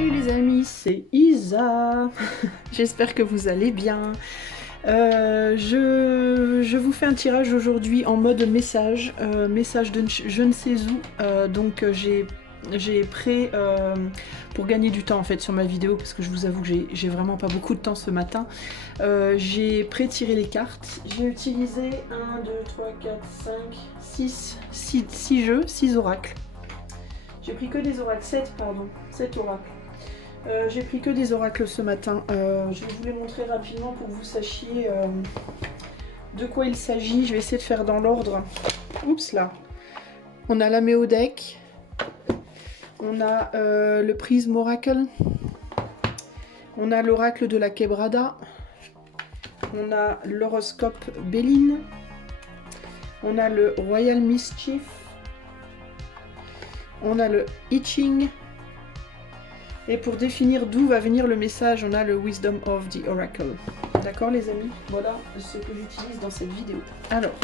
Salut les amis, c'est Isa. J'espère que vous allez bien. Je vous fais un tirage aujourd'hui en mode message, message de je ne sais où. J'ai prêt pour gagner du temps en fait sur ma vidéo parce que je vous avoue que j'ai vraiment pas beaucoup de temps ce matin. J'ai pré-tiré les cartes. J'ai utilisé 1, 2, 3, 4, 5, 6 jeux, 6 oracles. J'ai pris que des oracles, 7 pardon, 7 oracles. J'ai pris que des oracles ce matin. Je vais vous les montrer rapidement pour que vous sachiez de quoi il s'agit. Je vais essayer de faire dans l'ordre. Oups là. On a la Méodec. On a le Prisme Oracle. On a l'oracle de la Quebrada. On a l'horoscope Béline. On a le Royal Mischief. On a le I Ching. Et pour définir d'où va venir le message, on a le Wisdom of the Oracle. D'accord les amis? Voilà ce que j'utilise dans cette vidéo. Alors,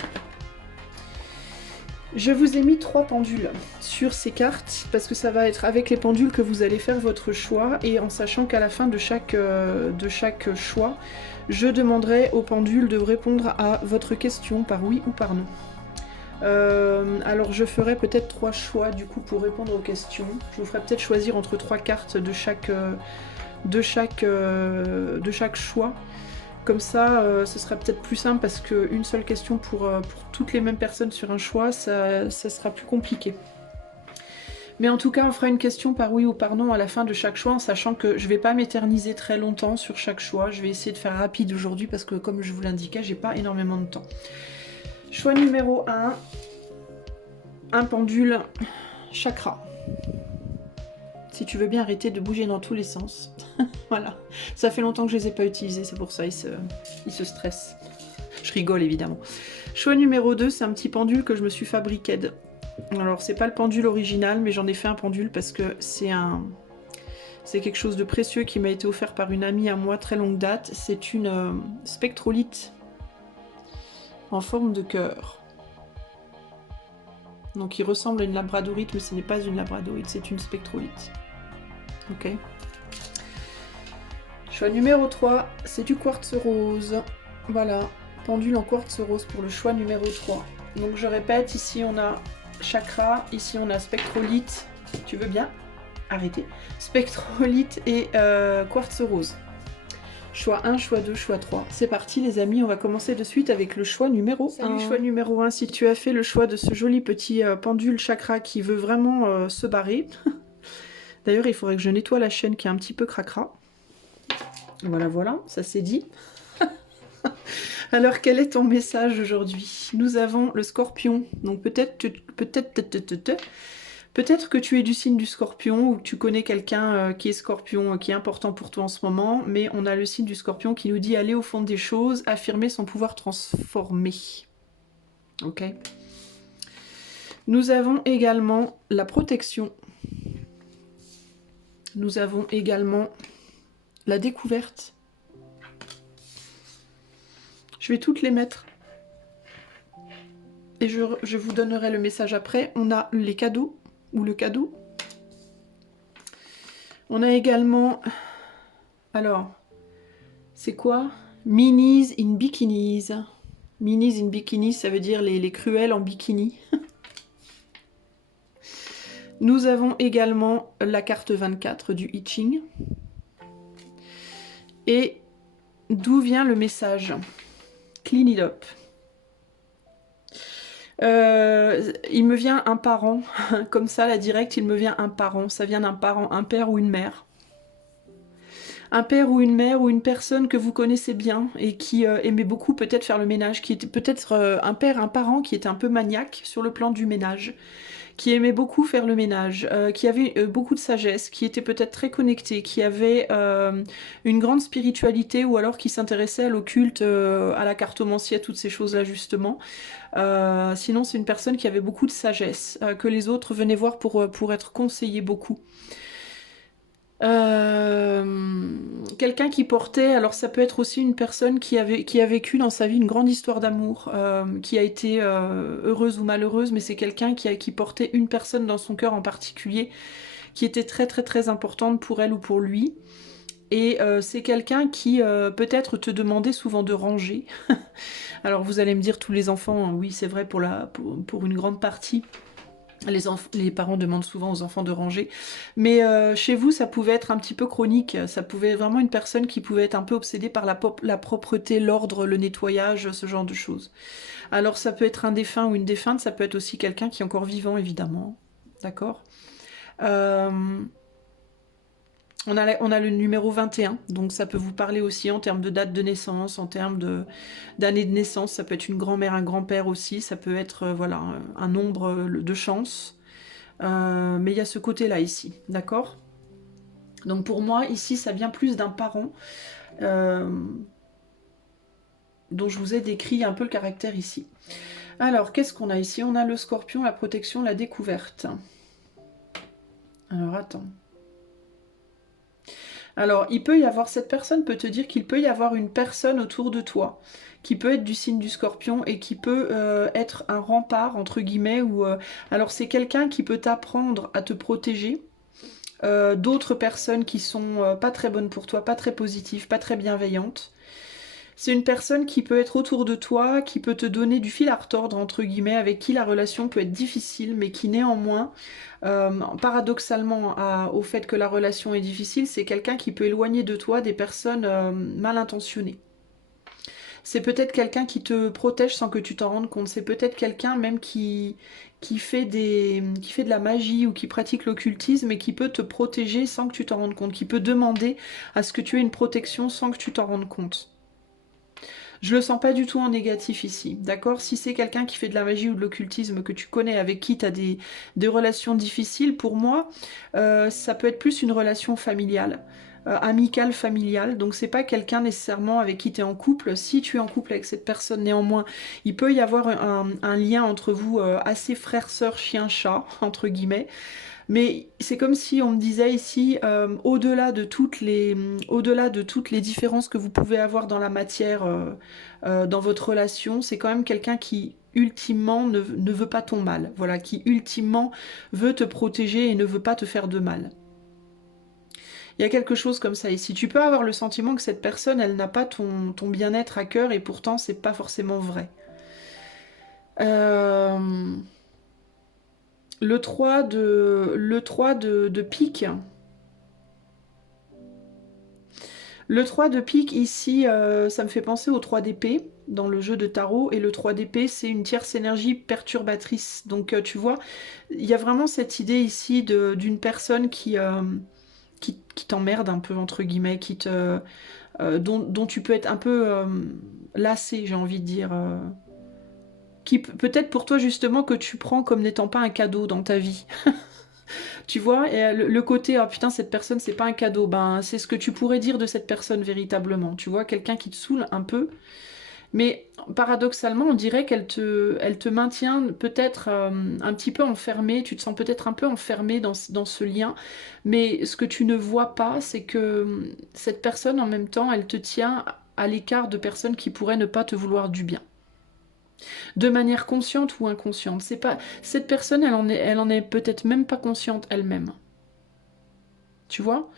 je vous ai mis 3 pendules sur ces cartes, parce que ça va être avec les pendules que vous allez faire votre choix, et en sachant qu'à la fin de chaque choix, je demanderai aux pendules de répondre à votre question par oui ou par non. Alors je ferai peut-être 3 choix du coup pour répondre aux questions. Je vous ferai peut-être choisir entre 3 cartes de chaque choix. Comme ça, ce sera peut-être plus simple parce qu'une seule question pour toutes les mêmes personnes sur un choix, ça sera plus compliqué. Mais en tout cas, on fera une question par oui ou par non à la fin de chaque choix, en sachant que je ne vais pas m'éterniser très longtemps sur chaque choix. Je vais essayer de faire rapide aujourd'hui parce que comme je vous l'indiquais, j'ai pas énormément de temps. Choix numéro 1, un pendule chakra. Si tu veux bien arrêter de bouger dans tous les sens. Voilà. Ça fait longtemps que je les ai pas utilisés, c'est pour ça ils se stressent. Je rigole évidemment. Choix numéro 2, c'est un petit pendule que je me suis fabriqué. Alors c'est pas le pendule original, mais j'en ai fait un pendule parce que c'est quelque chose de précieux qui m'a été offert par une amie à moi, très longue date. C'est une spectrolite en forme de cœur. Donc il ressemble à une labradorite, mais ce n'est pas une labradorite, c'est une spectrolite. Ok. Choix numéro 3, c'est du quartz rose. Voilà, pendule en quartz rose pour le choix numéro 3. Donc je répète, ici on a chakra, ici on a spectrolite. Tu veux bien arrêter? Spectrolite et quartz rose. Choix 1, choix 2, choix 3. C'est parti les amis, on va commencer de suite avec le choix numéro 1. Salut, choix numéro 1, si tu as fait le choix de ce joli petit pendule chakra qui veut vraiment se barrer. D'ailleurs, il faudrait que je nettoie la chaîne qui est un petit peu cracra. Voilà, voilà, ça c'est dit. Alors, quel est ton message aujourd'hui? Nous avons le scorpion. Donc peut-être que tu es du signe du scorpion ou que tu connais quelqu'un qui est scorpion, qui est important pour toi en ce moment, mais on a le signe du scorpion qui nous dit aller au fond des choses, affirmer son pouvoir transformé. Ok. Nous avons également la protection. Nous avons également la découverte. Je vais toutes les mettre. Et je vous donnerai le message après. On a les cadeaux, ou le cadeau. On a également... Alors, c'est quoi? Minis in bikinis. Minis in bikinis, ça veut dire les cruelles en bikini. Nous avons également la carte 24 du I Ching. Et d'où vient le message? Clean it up. Il me vient un parent, comme ça, la direct, il me vient un parent. Ça vient d'un parent, un père ou une mère. Un père ou une mère ou une personne que vous connaissez bien et qui aimait beaucoup peut-être faire le ménage, qui était peut-être un père, un parent qui était un peu maniaque sur le plan du ménage, qui aimait beaucoup faire le ménage, qui avait beaucoup de sagesse, qui était peut-être très connecté, qui avait une grande spiritualité ou alors qui s'intéressait à l'occulte, à la cartomancie, à toutes ces choses-là justement. Sinon c'est une personne qui avait beaucoup de sagesse, que les autres venaient voir pour être conseillés beaucoup. Quelqu'un qui portait, alors ça peut être aussi une personne qui a vécu dans sa vie une grande histoire d'amour, qui a été heureuse ou malheureuse, mais c'est quelqu'un qui portait une personne dans son cœur en particulier, qui était très très très importante pour elle ou pour lui. Et c'est quelqu'un qui peut-être te demandait souvent de ranger. Alors vous allez me dire tous les enfants, oui c'est vrai pour une grande partie. Les parents demandent souvent aux enfants de ranger. Mais chez vous, ça pouvait être un petit peu chronique. Ça pouvait être vraiment une personne qui pouvait être un peu obsédée par la propreté, l'ordre, le nettoyage, ce genre de choses. Alors ça peut être un défunt ou une défunte, ça peut être aussi quelqu'un qui est encore vivant, évidemment. D'accord. Euh, on a le numéro 21, donc ça peut vous parler aussi en termes de date de naissance, en termes d'année de naissance. Ça peut être une grand-mère, un grand-père aussi. Ça peut être voilà, un nombre de chances. Mais il y a ce côté-là ici, d'accord? Donc pour moi, ici, ça vient plus d'un parent euh, dont je vous ai décrit un peu le caractère ici. Alors, qu'est-ce qu'on a ici? On a le scorpion, la protection, la découverte. Alors, attends. Alors, il peut y avoir, cette personne peut te dire qu'il peut y avoir une personne autour de toi qui peut être du signe du scorpion et qui peut être un rempart, entre guillemets, ou alors c'est quelqu'un qui peut t'apprendre à te protéger d'autres personnes qui sont pas très bonnes pour toi, pas très positives, pas très bienveillantes. C'est une personne qui peut être autour de toi, qui peut te donner du fil à retordre, entre guillemets, avec qui la relation peut être difficile, mais qui néanmoins, paradoxalement au fait que la relation est difficile, c'est quelqu'un qui peut éloigner de toi des personnes mal intentionnées. C'est peut-être quelqu'un qui te protège sans que tu t'en rendes compte. C'est peut-être quelqu'un même qui fait de la magie ou qui pratique l'occultisme et qui peut te protéger sans que tu t'en rendes compte. Qui peut demander à ce que tu aies une protection sans que tu t'en rendes compte. Je le sens pas du tout en négatif ici, d'accord? Si c'est quelqu'un qui fait de la magie ou de l'occultisme que tu connais, avec qui tu as des relations difficiles, pour moi, ça peut être plus une relation familiale. Amicale, familiale, donc c'est pas quelqu'un nécessairement avec qui tu es en couple. Si tu es en couple avec cette personne, néanmoins, il peut y avoir un lien entre vous assez frère-sœur, chien-chat, entre guillemets, mais c'est comme si on me disait ici, au-delà de toutes les différences que vous pouvez avoir dans la matière, dans votre relation, c'est quand même quelqu'un qui ultimement ne veut pas ton mal. Voilà, qui ultimement veut te protéger et ne veut pas te faire de mal. Il y a quelque chose comme ça ici. Tu peux avoir le sentiment que cette personne, elle n'a pas ton bien-être à cœur et pourtant c'est pas forcément vrai. Euh... Le 3 de pique. Le 3 de pique ici, ça me fait penser au 3 d'épée dans le jeu de tarot. Et le 3 d'épée, c'est une tierce énergie perturbatrice. Donc tu vois, il y a vraiment cette idée ici d'une personne qui t'emmerde un peu, entre guillemets, dont tu peux être un peu lassé, j'ai envie de dire. Qui peut-être pour toi justement que tu prends comme n'étant pas un cadeau dans ta vie. Tu vois, et le côté, ah putain, cette personne, c'est pas un cadeau, ben c'est ce que tu pourrais dire de cette personne véritablement. Tu vois, quelqu'un qui te saoule un peu, mais paradoxalement, on dirait elle te maintient peut-être un petit peu enfermé, tu te sens peut-être un peu enfermé dans ce lien, mais ce que tu ne vois pas, c'est que cette personne, en même temps, elle te tient à l'écart de personnes qui pourraient ne pas te vouloir du bien. De manière consciente ou inconsciente. C'est pas cette personne, elle en est peut-être même pas consciente elle-même. Tu vois?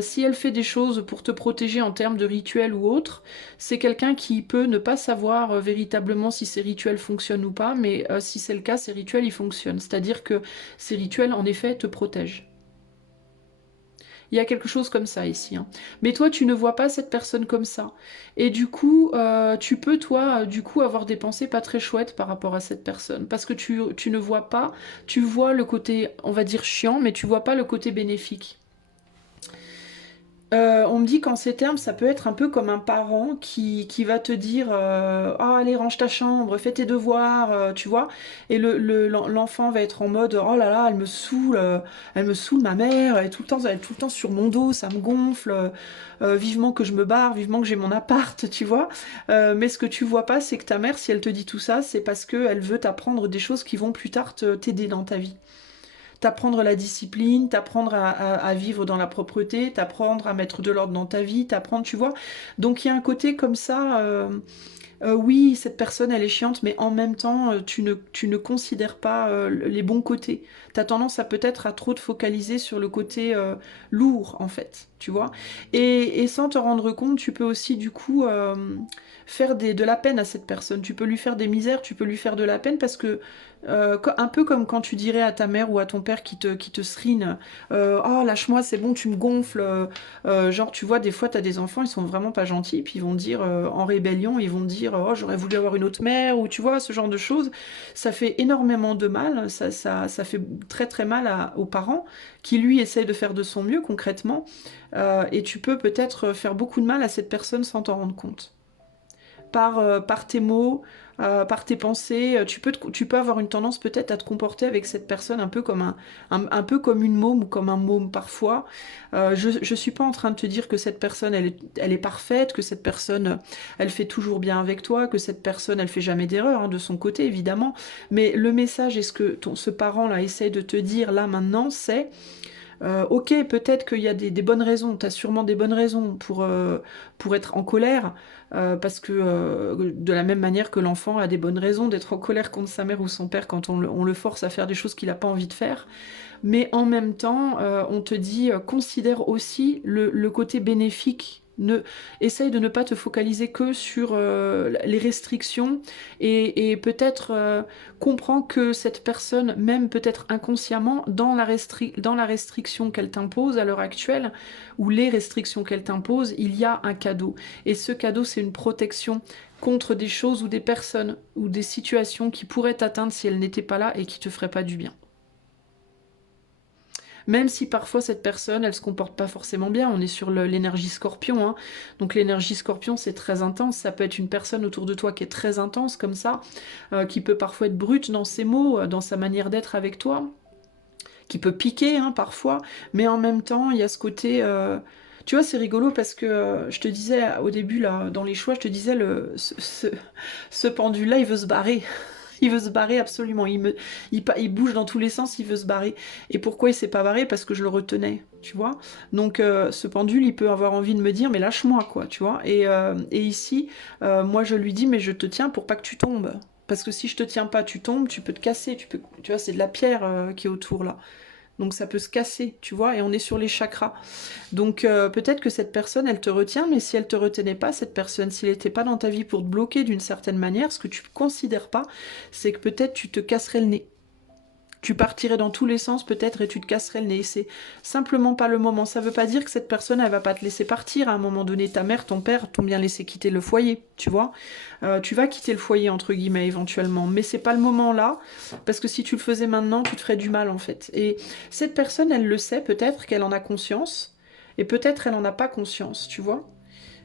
Si elle fait des choses pour te protéger en termes de rituels ou autres, c'est quelqu'un qui peut ne pas savoir véritablement si ces rituels fonctionnent ou pas, mais si c'est le cas, ces rituels ils fonctionnent. C'est-à-dire que ces rituels en effet te protègent. Il y a quelque chose comme ça ici, hein. Mais toi, tu ne vois pas cette personne comme ça. Et du coup, tu peux, toi, du coup, avoir des pensées pas très chouettes par rapport à cette personne. Parce que tu ne vois pas, tu vois le côté, on va dire, chiant, mais tu vois pas le côté bénéfique. On me dit qu'en ces termes, ça peut être un peu comme un parent qui va te dire ah, allez, range ta chambre, fais tes devoirs, tu vois. Et l'enfant va être en mode oh là là, elle me saoule ma mère, elle est tout le temps sur mon dos, ça me gonfle, vivement que je me barre, vivement que j'ai mon appart, tu vois. Mais ce que tu vois pas, c'est que ta mère, si elle te dit tout ça, c'est parce qu'elle veut t'apprendre des choses qui vont plus tard t'aider dans ta vie. t'apprendre la discipline, t'apprendre à vivre dans la propreté, t'apprendre à mettre de l'ordre dans ta vie, t'apprendre, tu vois. Donc il y a un côté comme ça, oui, cette personne, elle est chiante, mais en même temps, tu ne considères pas les bons côtés. T'as tendance à peut-être à trop te focaliser sur le côté lourd, en fait, tu vois. Et sans te rendre compte, tu peux aussi, du coup, faire de la peine à cette personne. Tu peux lui faire des misères, tu peux lui faire de la peine parce que, un peu comme quand tu dirais à ta mère ou à ton père qui te serine, oh, lâche-moi, c'est bon, tu me gonfles. Genre, tu vois, des fois, t'as des enfants, ils sont vraiment pas gentils, puis ils vont dire, en rébellion, ils vont dire, oh, j'aurais voulu avoir une autre mère, ou tu vois, ce genre de choses. Ça fait énormément de mal, ça fait très très mal aux parents, qui lui essayent de faire de son mieux concrètement, et tu peux peut-être faire beaucoup de mal à cette personne sans t'en rendre compte par tes mots, par tes pensées. Tu peux avoir une tendance peut-être à te comporter avec cette personne un peu comme un peu comme une môme ou comme un môme parfois. Je suis pas en train de te dire que cette personne, elle est parfaite, que cette personne, elle fait toujours bien avec toi, que cette personne, elle fait jamais d'erreur, hein, de son côté, évidemment. Mais le message, est ce que ce parent-là essaye de te dire là maintenant, c'est ok, peut-être qu'il y a des bonnes raisons, tu as sûrement des bonnes raisons pour être en colère, parce que de la même manière que l'enfant a des bonnes raisons d'être en colère contre sa mère ou son père quand on le force à faire des choses qu'il n'a pas envie de faire, mais en même temps, on te dit, considère aussi le côté bénéfique. Essaye de ne pas te focaliser que sur les restrictions et peut-être comprends que cette personne, même peut-être inconsciemment, dans la restriction qu'elle t'impose à l'heure actuelle, ou les restrictions qu'elle t'impose, il y a un cadeau. Et ce cadeau, c'est une protection contre des choses ou des personnes ou des situations qui pourraient t'atteindre si elles n'étaient pas là et qui te feraient pas du bien. Même si parfois cette personne, elle se comporte pas forcément bien, on est sur l'énergie scorpion, hein. Donc l'énergie scorpion, c'est très intense, ça peut être une personne autour de toi qui est très intense comme ça, qui peut parfois être brute dans ses mots, dans sa manière d'être avec toi, qui peut piquer hein, parfois, mais en même temps, il y a ce côté... Tu vois, c'est rigolo parce que je te disais au début, là, dans les choix, je te disais, ce pendule-là, il veut se barrer. Il veut se barrer absolument. Il bouge dans tous les sens, il veut se barrer. Et pourquoi il s'est pas barré? Parce que je le retenais, tu vois. Donc ce pendule, il peut avoir envie de me dire, mais lâche-moi, quoi, tu vois. Et ici, moi, je lui dis, mais je te tiens pour pas que tu tombes. Parce que si je te tiens pas, tu tombes, tu peux te casser, tu vois, c'est de la pierre qui est autour là. Donc ça peut se casser, tu vois, et on est sur les chakras. Donc peut-être que cette personne, elle te retient, mais si elle te retenait pas, cette personne, s'il n'était pas dans ta vie pour te bloquer d'une certaine manière, ce que tu ne considères pas, c'est que peut-être tu te casserais le nez. Tu partirais dans tous les sens peut-être et tu te casserais le nez. C'est simplement pas le moment. Ça veut pas dire que cette personne, elle va pas te laisser partir. À un moment donné, ta mère, ton père t'ont bien laissé quitter le foyer, tu vois. Tu vas quitter le foyer, entre guillemets, éventuellement. Mais c'est pas le moment là, parce que si tu le faisais maintenant, tu te ferais du mal, en fait. Et cette personne, elle le sait, peut-être qu'elle en a conscience, et peut-être elle en a pas conscience, tu vois.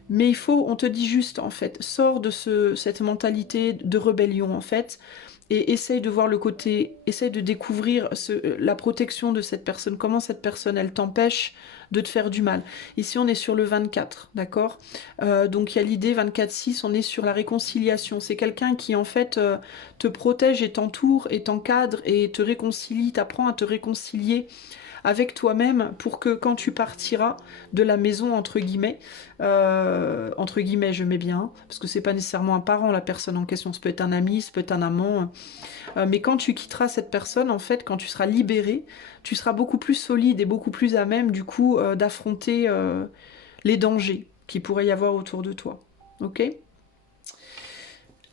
Mais il faut, on te dit juste, en fait, sors de cette mentalité de rébellion, en fait, et essaye de voir le côté, essaye de découvrir la protection de cette personne, comment cette personne, elle t'empêche de te faire du mal. Ici, on est sur le 24, d'accord. Donc, il y a l'idée 24-6, on est sur la réconciliation. C'est quelqu'un qui, en fait, te protège et t'entoure et t'encadre et te réconcilie, t'apprend à te réconcilier avec toi-même pour que quand tu partiras de la maison, entre guillemets je mets bien, parce que c'est pas nécessairement un parent la personne en question, ça peut être un ami, ça peut être un amant, mais quand tu quitteras cette personne, en fait, quand tu seras libéré, tu seras beaucoup plus solide et beaucoup plus à même du coup d'affronter les dangers qu'il pourrait y avoir autour de toi. Ok?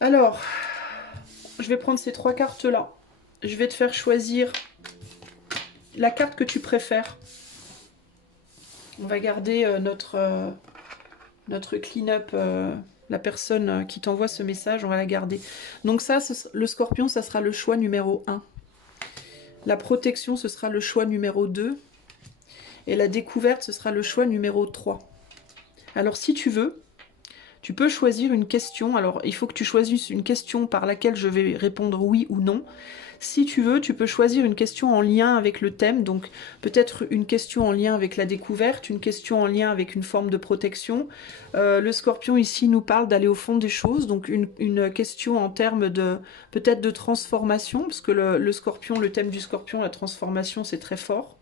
Alors, je vais prendre ces trois cartes-là. Je vais te faire choisir la carte que tu préfères. On va garder notre clean-up, la personne qui t'envoie ce message, on va la garder. Donc ça, le scorpion, ça sera le choix numéro 1. La protection, ce sera le choix numéro 2. Et la découverte, ce sera le choix numéro 3. Alors si tu veux, Tu peux choisir une question. Alors, il faut que tu choisisses une question par laquelle je vais répondre oui ou non. Si tu veux, tu peux choisir une question en lien avec le thème, donc peut-être une question en lien avec la découverte, une question en lien avec une forme de protection. Le scorpion ici nous parle d'aller au fond des choses, donc une question en termes de peut-être de transformation, parce que le scorpion, le thème du scorpion, la transformation, c'est très fort.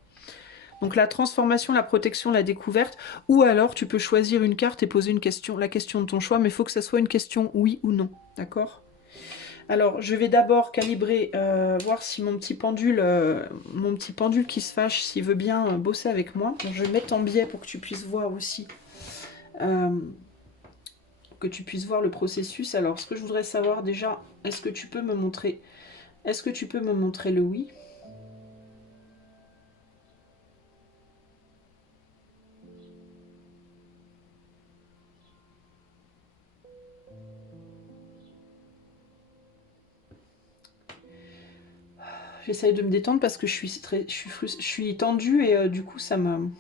Donc la transformation, la protection, la découverte, ou alors tu peux choisir une carte et poser une question, la question de ton choix, mais il faut que ça soit une question oui ou non, d'accord ? Alors, je vais d'abord calibrer, voir si mon petit pendule qui se fâche, s'il veut bien bosser avec moi. Donc, je vais le mettre en biais pour que tu puisses voir aussi, le processus. Alors, ce que je voudrais savoir déjà, est-ce que tu peux me montrer le oui? J'essaye de me détendre parce que je suis tendue et du coup ça me...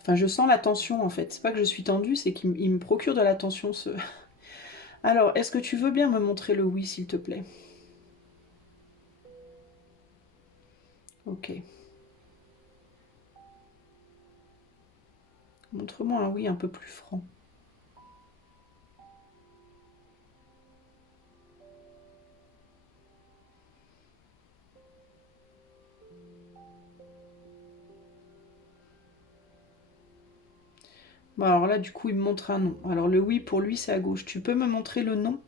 Enfin, je sens la tension en fait. C'est pas que je suis tendue, c'est qu'il me procure de la tension ce... Alors, est-ce que tu veux bien me montrer le oui, s'il te plaît? Ok. Montre-moi un oui un peu plus franc. Bon, alors là, du coup, il me montre un non. Alors le oui, pour lui, c'est à gauche. Tu peux me montrer le non?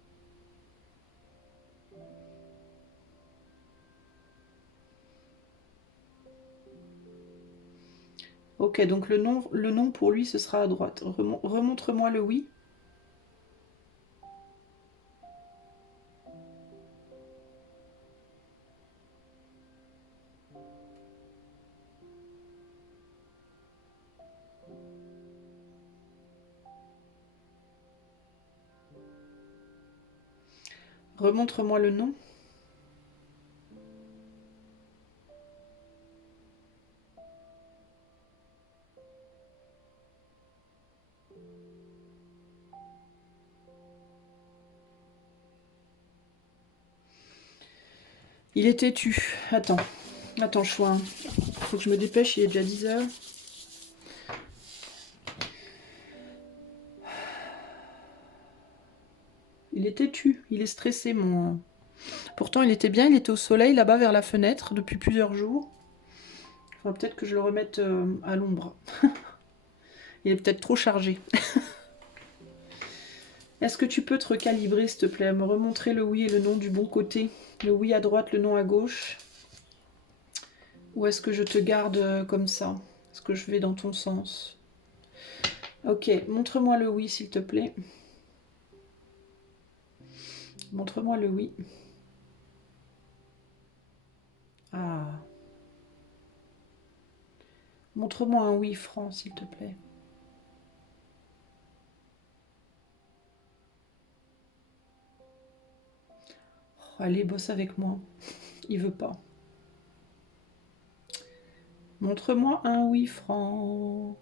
Ok, donc le non pour lui, ce sera à droite. Remontre-moi le oui. Remontre-moi le non. Il est têtu. Attends, choix. Faut que je me dépêche, il est déjà 10 heures. Il est têtu, il est stressé, mon... Pourtant, il était bien, il était au soleil, là-bas, vers la fenêtre, depuis plusieurs jours. Enfin, peut-être que je le remette à l'ombre. Il est peut-être trop chargé. Est-ce que tu peux te recalibrer, s'il te plaît? Me remontrer le oui et le non du bon côté. Le oui à droite, le non à gauche. Ou est-ce que je te garde comme ça? Est-ce que je vais dans ton sens? Ok, montre-moi le oui, s'il te plaît. Montre-moi le oui. Ah. Montre-moi un oui franc, s'il te plaît. Oh, allez, bosse avec moi. Il veut pas. Montre-moi un oui franc.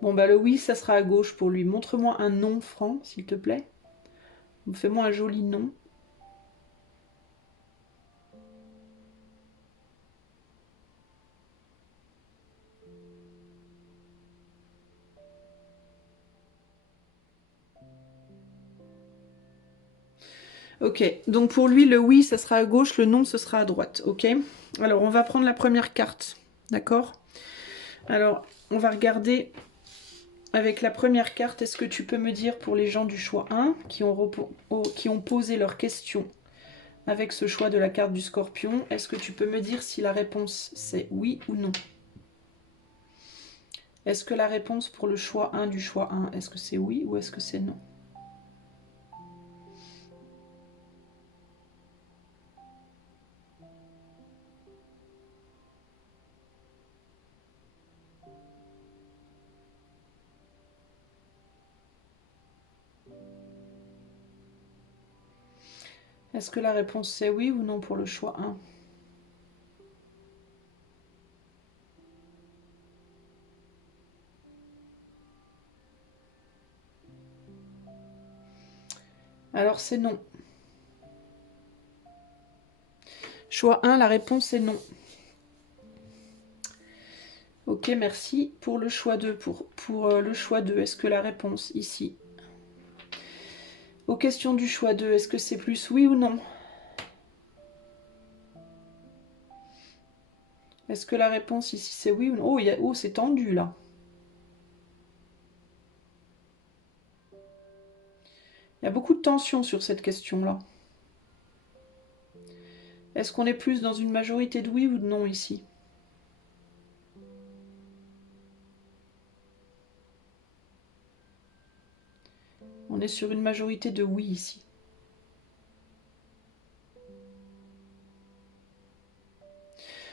Bon, bah le oui, ça sera à gauche pour lui. Montre-moi un non franc, s'il te plaît. Fais-moi un joli non. Ok, donc pour lui, le oui, ça sera à gauche, le non, ce sera à droite. Ok. Alors, on va prendre la première carte. D'accord? Alors, on va regarder avec la première carte. Est-ce que tu peux me dire pour les gens du choix 1 qui ont posé leurs questions avec ce choix de la carte du scorpion, est-ce que tu peux me dire si la réponse c'est oui ou non? Est-ce que la réponse pour le choix 1 du choix 1, est-ce que c'est oui ou est-ce que c'est non? Est-ce que la réponse c'est oui ou non pour le choix 1? Alors c'est non. Choix 1, la réponse est non. Ok, merci. Pour le choix 2, pour le choix 2, est-ce que la réponse ici? Aux questions du choix 2, est-ce que c'est plus oui ou non? Est-ce que la réponse ici c'est oui ou non? Oh, oh c'est tendu là. Il y a beaucoup de tension sur cette question-là. Est-ce qu'on est plus dans une majorité de oui ou de non ici? On est sur une majorité de oui ici.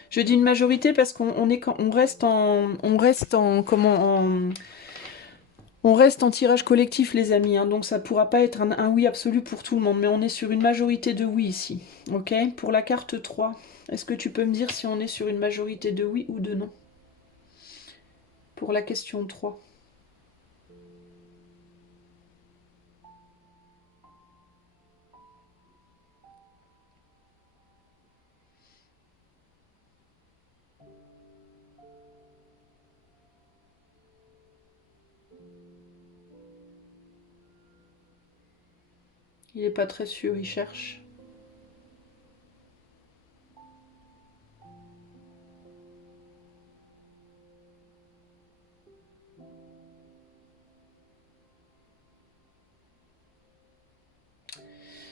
Je dis une majorité parce on reste en tirage collectif les amis, hein, donc ça pourra pas être un oui absolu pour tout le monde, mais on est sur une majorité de oui ici. Ok. Pour la carte 3, est-ce que tu peux me dire si on est sur une majorité de oui ou de non? Pour la question 3. Il est pas très sûr, il cherche.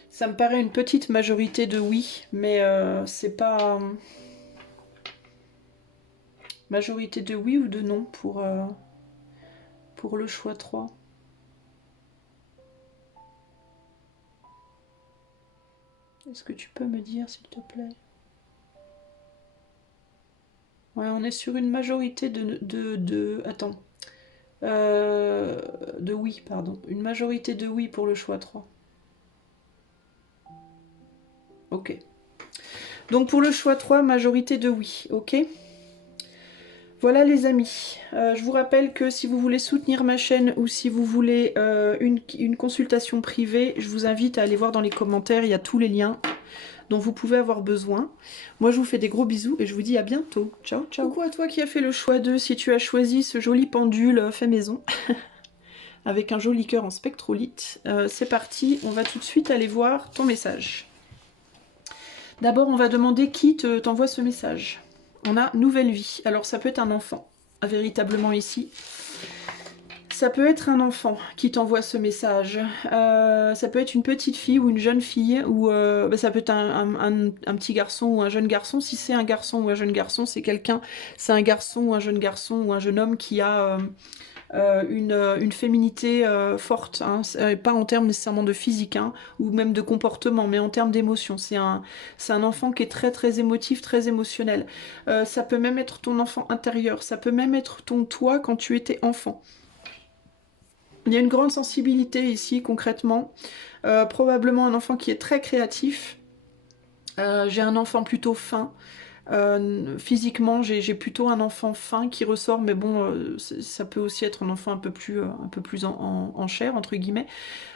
Ça me paraît une petite majorité de oui, mais c'est pas... Majorité de oui ou de non pour le choix 3. Est-ce que tu peux me dire s'il te plaît? Ouais, on est sur une majorité attends. De oui, pardon. Une majorité de oui pour le choix 3. Ok. Donc pour le choix 3, majorité de oui, ok. Voilà les amis, je vous rappelle que si vous voulez soutenir ma chaîne ou si vous voulez une consultation privée, je vous invite à aller voir dans les commentaires, il y a tous les liens dont vous pouvez avoir besoin. Moi je vous fais des gros bisous et je vous dis à bientôt. Ciao ciao. Coucou à toi qui as fait le choix 2, si tu as choisi ce joli pendule fait maison, avec un joli cœur en spectrolite. C'est parti, on va tout de suite aller voir ton message. D'abord on va demander qui t'envoie ce message. On a nouvelle vie, alors ça peut être un enfant, véritablement ici. Ça peut être un enfant qui t'envoie ce message, ça peut être une petite fille ou une jeune fille, ou ça peut être un petit garçon ou un jeune garçon. Si c'est un garçon ou un jeune garçon, c'est quelqu'un, c'est un garçon ou un jeune garçon ou un jeune homme qui a une féminité forte, hein, pas en termes nécessairement de physique, hein, ou même de comportement, mais en termes d'émotion. C'est un enfant qui est très très émotif, très émotionnel. Ça peut même être ton enfant intérieur, ça peut même être ton toi quand tu étais enfant. Il y a une grande sensibilité ici, concrètement. Probablement un enfant qui est très créatif. J'ai un enfant plutôt fin. Physiquement, j'ai plutôt un enfant fin qui ressort, mais bon, ça peut aussi être un enfant un peu plus en chair, entre guillemets.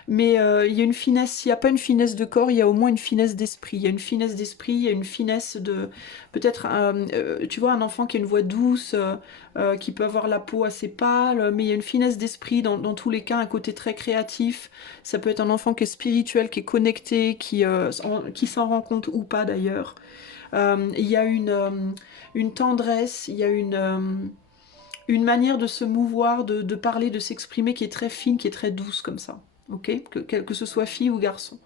Mais il y a une finesse, s'il n'y a pas une finesse de corps, il y a au moins une finesse d'esprit. Il y a une finesse d'esprit, il y a une finesse de... Peut-être, tu vois, un enfant qui a une voix douce, qui peut avoir la peau assez pâle, mais il y a une finesse d'esprit dans tous les cas, un côté très créatif. Ça peut être un enfant qui est spirituel, qui est connecté, qui s'en rend compte ou pas d'ailleurs. Il y a une tendresse, il y a une manière de se mouvoir, de parler, de s'exprimer qui est très fine, qui est très douce comme ça. Ok, que ce soit fille ou garçon.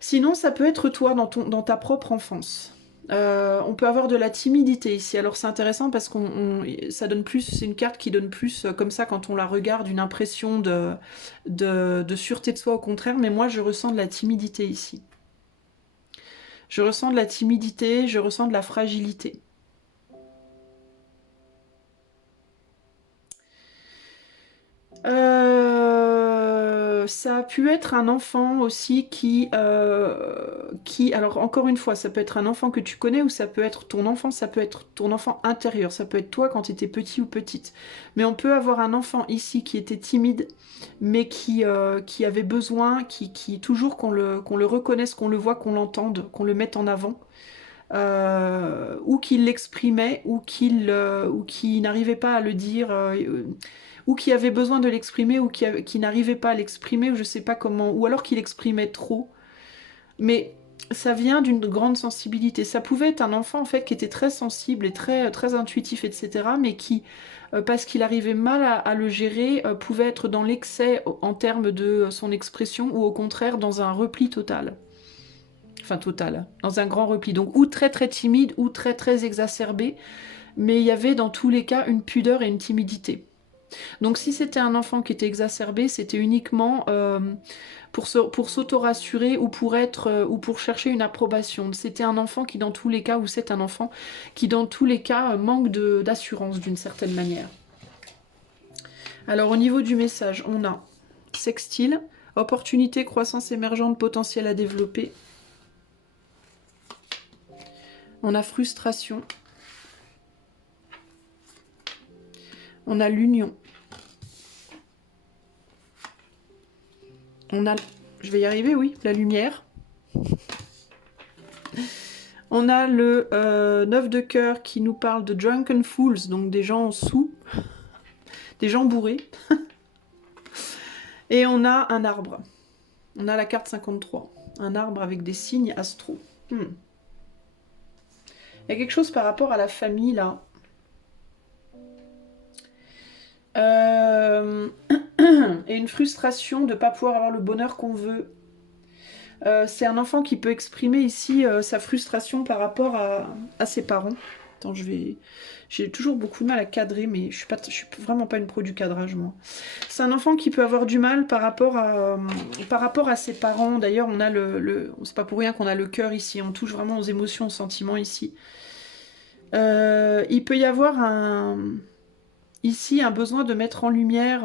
Sinon, ça peut être toi dans ta propre enfance. On peut avoir de la timidité ici. Alors c'est intéressant parce ça donne plus, c'est une carte qui donne plus, comme ça, quand on la regarde, une impression de sûreté de soi au contraire. Mais moi, je ressens de la timidité ici. Je ressens de la timidité, je ressens de la fragilité. Ça a pu être un enfant aussi alors encore une fois, ça peut être un enfant que tu connais ou ça peut être ton enfant, ça peut être ton enfant intérieur, ça peut être toi quand tu étais petit ou petite. Mais on peut avoir un enfant ici qui était timide, mais qui avait besoin, toujours qu'on le reconnaisse, qu'on le voit, qu'on l'entende, qu'on le mette en avant. Ou qu'il l'exprimait, ou qui n'arrivait pas à le dire, ou qui avait besoin de l'exprimer, ou qui n'arrivait pas à l'exprimer, ou je sais pas comment, ou alors qu'il exprimait trop. Mais ça vient d'une grande sensibilité. Ça pouvait être un enfant en fait qui était très sensible et très intuitif, etc. Mais qui, parce qu'il arrivait mal à le gérer, pouvait être dans l'excès en termes de son expression, ou au contraire dans un repli total. Enfin total, dans un grand repli. Donc ou très très timide, ou très très exacerbé. Mais il y avait dans tous les cas une pudeur et une timidité. Donc si c'était un enfant qui était exacerbé, c'était uniquement pour s'auto-rassurer ou pour chercher une approbation. C'était un enfant qui dans tous les cas, ou c'est un enfant qui dans tous les cas manque d'assurance d'une certaine manière. Alors au niveau du message, on a sextile, opportunité, croissance émergente, potentiel à développer. On a frustration. On a l'union. On a, je vais y arriver, oui, la lumière. On a le 9 de cœur qui nous parle de drunken fools, donc des gens sous, des gens bourrés. Et on a un arbre. On a la carte 53. Un arbre avec des signes astro. Il y a quelque chose par rapport à la famille, là. Et une frustration de ne pas pouvoir avoir le bonheur qu'on veut. C'est un enfant qui peut exprimer ici sa frustration par rapport à ses parents. Attends, j'ai toujours beaucoup de mal à cadrer, mais je suis vraiment pas une pro du cadrage, moi. C'est un enfant qui peut avoir du mal par rapport à ses parents. D'ailleurs, on a c'est pas pour rien qu'on a le cœur ici. On touche vraiment aux émotions, aux sentiments ici. Il peut y avoir ici un besoin de mettre en lumière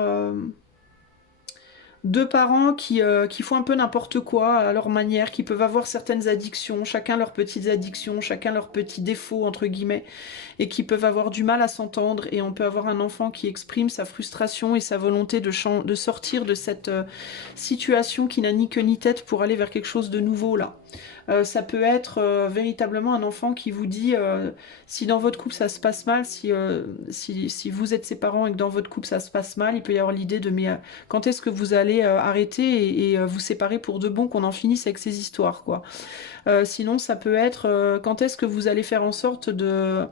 deux parents qui font un peu n'importe quoi à leur manière, qui peuvent avoir certaines addictions, chacun leurs petites addictions, chacun leurs petits défauts, entre guillemets, et qui peuvent avoir du mal à s'entendre. Et on peut avoir un enfant qui exprime sa frustration et sa volonté de sortir de cette situation qui n'a ni queue ni tête pour aller vers quelque chose de nouveau, là. Ça peut être véritablement un enfant qui vous dit si dans votre couple ça se passe mal, si vous êtes ses parents et que dans votre couple ça se passe mal, il peut y avoir l'idée de mais quand est-ce que vous allez arrêter et vous séparer pour de bon, qu'on en finisse avec ces histoires, quoi. Sinon ça peut être quand est-ce que vous allez faire en sorte de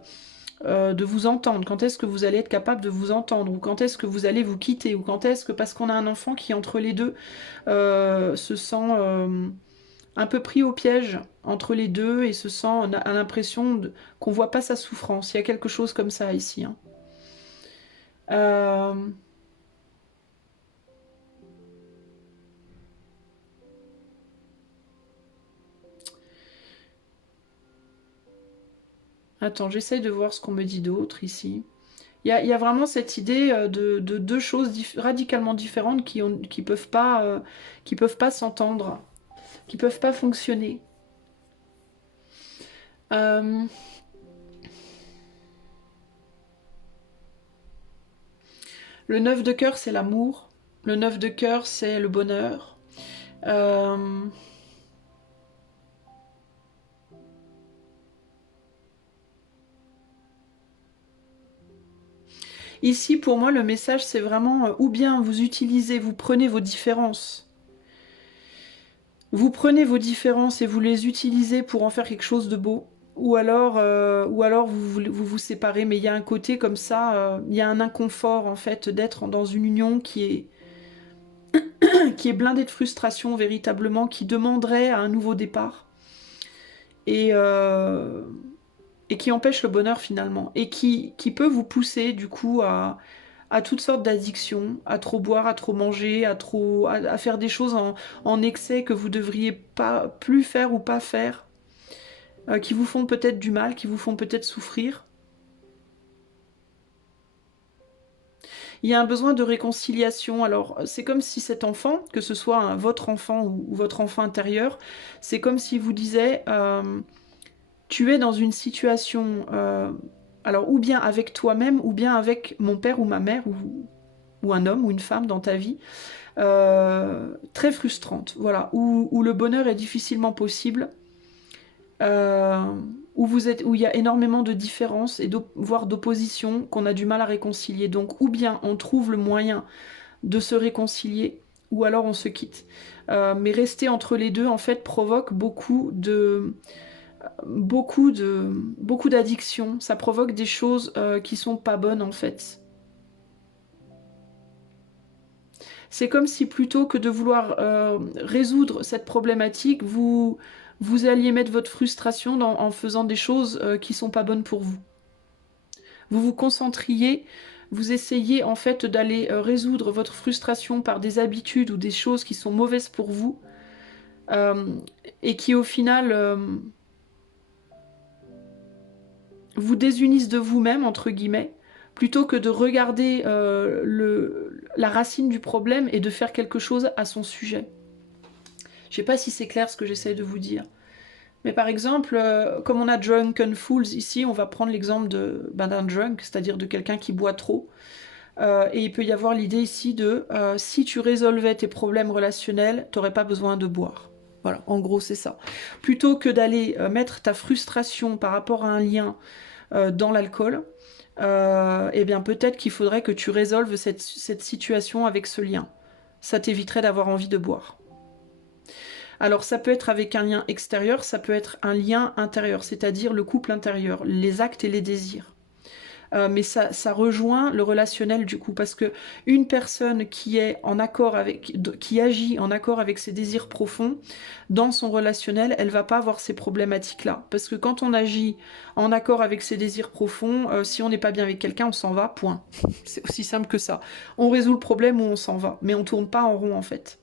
vous entendre, quand est-ce que vous allez être capable de vous entendre, ou quand est-ce que vous allez vous quitter, ou quand est-ce que, parce qu'on a un enfant qui entre les deux se sent un peu pris au piège entre les deux et se sent a l'impression qu'on voit pas sa souffrance. Il y a quelque chose comme ça ici. Hein. Attends, j'essaye de voir ce qu'on me dit d'autre ici. Il y a vraiment cette idée de deux choses radicalement différentes qui peuvent pas s'entendre, qui peuvent pas fonctionner. Le 9 de cœur, c'est l'amour. Le 9 de cœur, c'est le bonheur. Ici, pour moi, le message, c'est vraiment ou bien vous prenez vos différences. Vous prenez vos différences et vous les utilisez pour en faire quelque chose de beau. Ou alors vous séparez, mais il y a un côté comme ça, il y a un inconfort en fait d'être dans une union qui est blindée de frustration véritablement, qui demanderait à un nouveau départ. Et qui empêche le bonheur finalement, et qui peut vous pousser du coup à toutes sortes d'addictions, à trop boire, à trop manger, à faire des choses en excès que vous devriez pas plus faire ou pas faire, qui vous font peut-être du mal, qui vous font peut-être souffrir. Il y a un besoin de réconciliation. Alors, c'est comme si cet enfant, que ce soit votre enfant ou votre enfant intérieur, c'est comme s'il vous disait, tu es dans une situation, alors ou bien avec toi-même, ou bien avec mon père ou ma mère, ou un homme ou une femme dans ta vie, très frustrante, voilà, où le bonheur est difficilement possible, euh, où il y a énormément de différences et voire d'opposition qu'on a du mal à réconcilier. Donc, ou bien on trouve le moyen de se réconcilier, ou alors on se quitte. Mais rester entre les deux, en fait, provoque beaucoup d'addictions. Ça provoque des choses qui sont pas bonnes, en fait. C'est comme si plutôt que de vouloir résoudre cette problématique, vous alliez mettre votre frustration en faisant des choses qui sont pas bonnes pour vous. Vous vous concentriez, vous essayez en fait d'aller résoudre votre frustration par des habitudes ou des choses qui sont mauvaises pour vous euh, et qui au final vous désunissent de vous-même, entre guillemets, plutôt que de regarder la racine du problème et de faire quelque chose à son sujet. Je sais pas si c'est clair ce que j'essaie de vous dire. Mais par exemple, comme on a Drunken Fools ici, on va prendre l'exemple d'un drunk, c'est-à-dire de quelqu'un qui boit trop. Et il peut y avoir l'idée ici de si tu résolvais tes problèmes relationnels, t'aurais pas besoin de boire. Voilà, en gros c'est ça. Plutôt que d'aller mettre ta frustration par rapport à un lien dans l'alcool, eh bien peut-être qu'il faudrait que tu résolves cette situation avec ce lien. Ça t'éviterait d'avoir envie de boire. Alors ça peut être avec un lien extérieur, ça peut être un lien intérieur, c'est-à-dire le couple intérieur, les actes et les désirs. Mais ça rejoint le relationnel du coup, parce que une personne qui est en accord qui agit en accord avec ses désirs profonds, dans son relationnel, elle va pas avoir ces problématiques-là. Parce que quand on agit en accord avec ses désirs profonds, si on n'est pas bien avec quelqu'un, on s'en va, point. C'est aussi simple que ça. On résout le problème ou on s'en va, mais on tourne pas en rond en fait.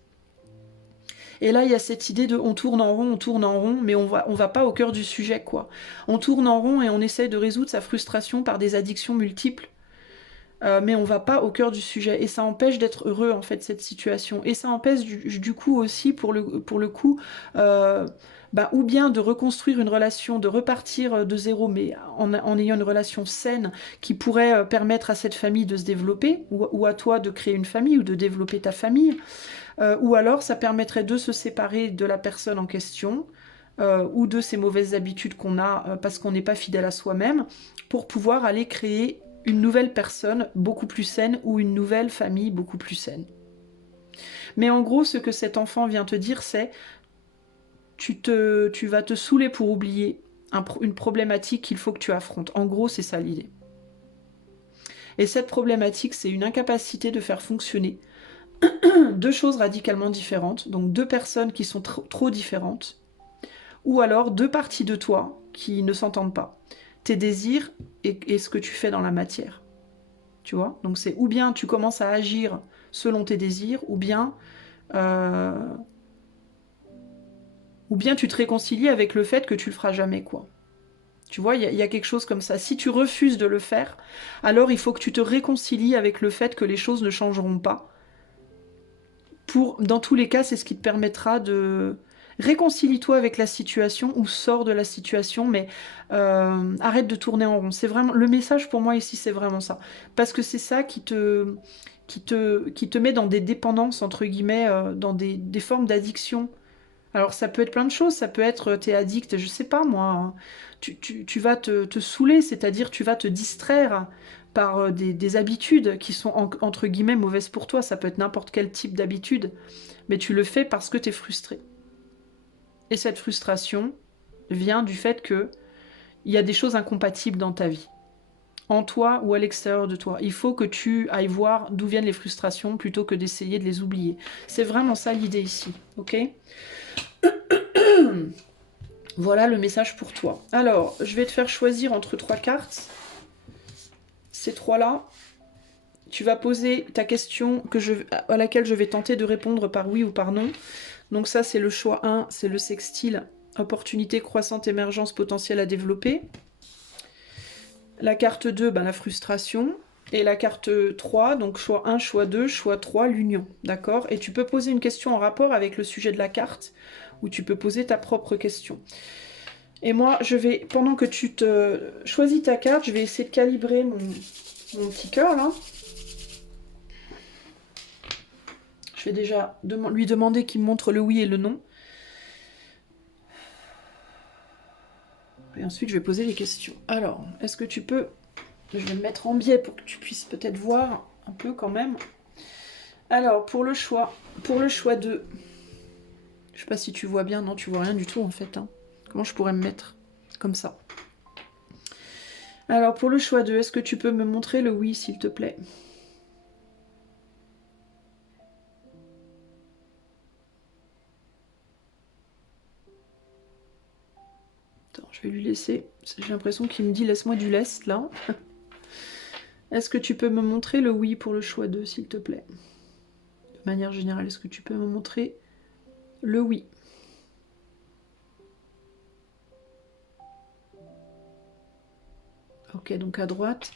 Et là, il y a cette idée de on tourne en rond, mais on va pas au cœur du sujet, quoi. On tourne en rond et on essaie de résoudre sa frustration par des addictions multiples, mais on va pas au cœur du sujet. Et ça empêche d'être heureux, en fait, cette situation. Et ça empêche du coup aussi, pour le coup, ou bien de reconstruire une relation, de repartir de zéro, mais en ayant une relation saine qui pourrait permettre à cette famille de se développer, ou à toi de créer une famille ou de développer ta famille. Ou alors ça permettrait de se séparer de la personne en question ou de ces mauvaises habitudes qu'on a parce qu'on n'est pas fidèle à soi-même pour pouvoir aller créer une nouvelle personne beaucoup plus saine ou une nouvelle famille beaucoup plus saine. Mais en gros, ce que cet enfant vient te dire, c'est tu vas te saouler pour oublier une problématique qu'il faut que tu affrontes. En gros, c'est ça l'idée. Et cette problématique, c'est une incapacité de faire fonctionner deux choses radicalement différentes, donc deux personnes qui sont trop différentes, ou alors deux parties de toi qui ne s'entendent pas. Tes désirs et ce que tu fais dans la matière. Tu vois? Donc c'est ou bien tu commences à agir selon tes désirs, euh, ou bien tu te réconcilies avec le fait que tu le feras jamais, quoi. Tu vois, il y a quelque chose comme ça. Si tu refuses de le faire, alors il faut que tu te réconcilies avec le fait que les choses ne changeront pas. Dans tous les cas, c'est ce qui te permettra de... Réconcilie-toi avec la situation ou sors de la situation, mais arrête de tourner en rond. C'est vraiment le message pour moi ici, c'est vraiment ça, parce que c'est ça qui te met dans des dépendances entre guillemets, dans des formes d'addiction. Alors ça peut être plein de choses, ça peut être t'es addict, je sais pas moi, hein. Tu vas te saouler, c'est-à-dire tu vas te distraire par des habitudes qui sont entre guillemets mauvaises pour toi. Ça peut être n'importe quel type d'habitude, mais tu le fais parce que t'es frustré. Et cette frustration vient du fait que il y a des choses incompatibles dans ta vie, en toi ou à l'extérieur de toi. Il faut que tu ailles voir d'où viennent les frustrations plutôt que d'essayer de les oublier. C'est vraiment ça l'idée ici, ok? Voilà le message pour toi. Alors, je vais te faire choisir entre trois cartes. Ces trois-là, tu vas poser ta question à laquelle je vais tenter de répondre par oui ou par non. Donc ça, c'est le choix 1, c'est le sextile, opportunité croissante, émergence, potentiel à développer. La carte 2, la frustration. Et la carte 3, donc choix 1, choix 2, choix 3, l'union, d'accord? Et tu peux poser une question en rapport avec le sujet de la carte, ou tu peux poser ta propre question. Et moi, je vais, pendant que tu te choisis ta carte, je vais essayer de calibrer mon petit cœur, là. Je vais déjà lui demander qu'il me montre le oui et le non. Et ensuite, je vais poser les questions. Alors, est-ce que tu peux... Je vais me mettre en biais pour que tu puisses peut-être voir un peu quand même. Alors, pour le choix 2, je sais pas si tu vois bien, non, tu vois rien du tout en fait. Hein. Comment je pourrais me mettre comme ça? Alors, pour le choix 2, est-ce que tu peux me montrer le oui, s'il te plaît? Attends, je vais lui laisser. J'ai l'impression qu'il me dit laisse-moi du lest là. Est-ce que tu peux me montrer le oui pour le choix 2, s'il te plaît? De manière générale, est-ce que tu peux me montrer le oui? Ok, donc à droite.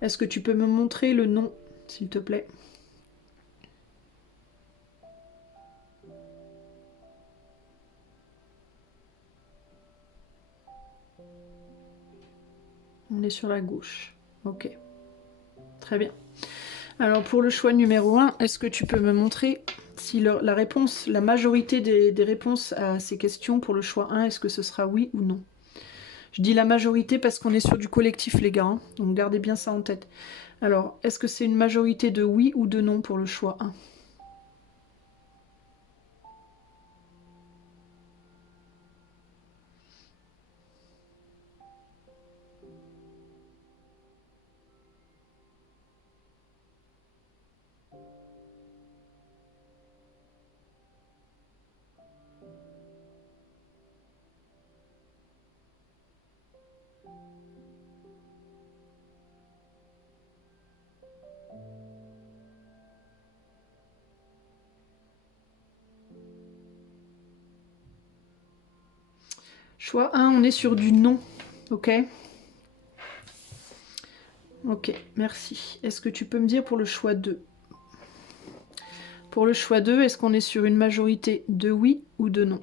Est-ce que tu peux me montrer le non, s'il te plaît? On est sur la gauche. Ok. Très bien. Alors pour le choix numéro 1, est-ce que tu peux me montrer si la réponse, la majorité des réponses à ces questions pour le choix 1, est-ce que ce sera oui ou non? Je dis la majorité parce qu'on est sur du collectif les gars, hein, donc gardez bien ça en tête. Alors, est-ce que c'est une majorité de oui ou de non pour le choix 1? Choix 1, on est sur du non, ok? Ok, merci. Est-ce que tu peux me dire pour le choix 2? Pour le choix 2, est-ce qu'on est sur une majorité de oui ou de non?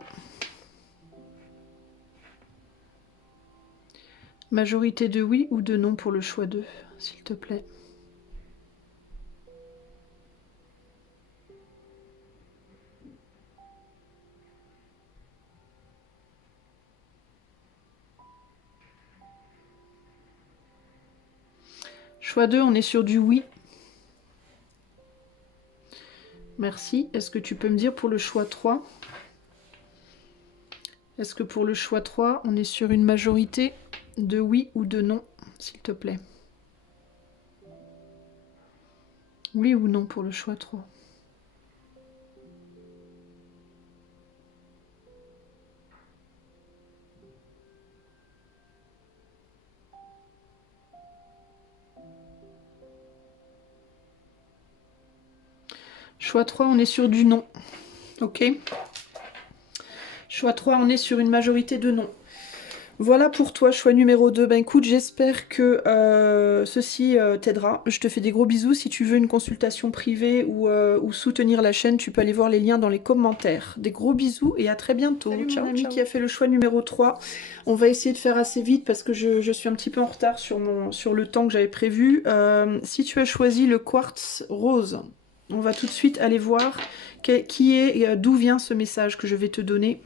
Majorité de oui ou de non pour le choix 2, s'il te plaît. Choix 2, on est sur du oui. Merci. Est-ce que tu peux me dire pour le choix 3? Est-ce que pour le choix 3, on est sur une majorité de oui ou de non, s'il te plaît? Oui ou non pour le choix 3? Choix 3, on est sur du non. Ok. Choix 3, on est sur une majorité de non. Voilà pour toi, choix numéro 2. Ben écoute, j'espère que ceci t'aidera. Je te fais des gros bisous. Si tu veux une consultation privée ou soutenir la chaîne, tu peux aller voir les liens dans les commentaires. Des gros bisous et à très bientôt. Salut ciao, mon ami qui a fait le choix numéro 3. On va essayer de faire assez vite parce que je suis un petit peu en retard sur le temps que j'avais prévu. Si tu as choisi le quartz rose, on va tout de suite aller voir d'où vient ce message que je vais te donner.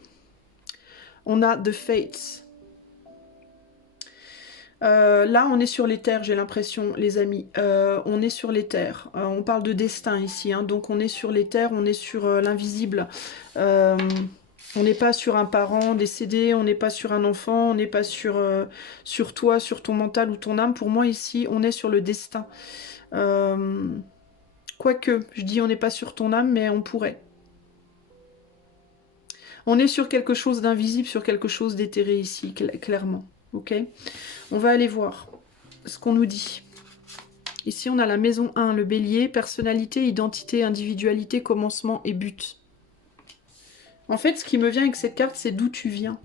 On a The Fates. Là, on est sur les terres, j'ai l'impression, les amis. On est sur les terres. On parle de destin ici, hein, donc on est sur les terres, on est sur l'invisible. On n'est pas sur un parent décédé, on n'est pas sur un enfant, on n'est pas sur toi, sur ton mental ou ton âme. Pour moi, ici, on est sur le destin. Quoique, je dis on n'est pas sur ton âme, mais on pourrait. On est sur quelque chose d'invisible, sur quelque chose d'éthéré ici, clairement. Ok ? On va aller voir ce qu'on nous dit. Ici, on a la maison 1, le bélier, personnalité, identité, individualité, commencement et but. En fait, ce qui me vient avec cette carte, c'est d'où tu viens.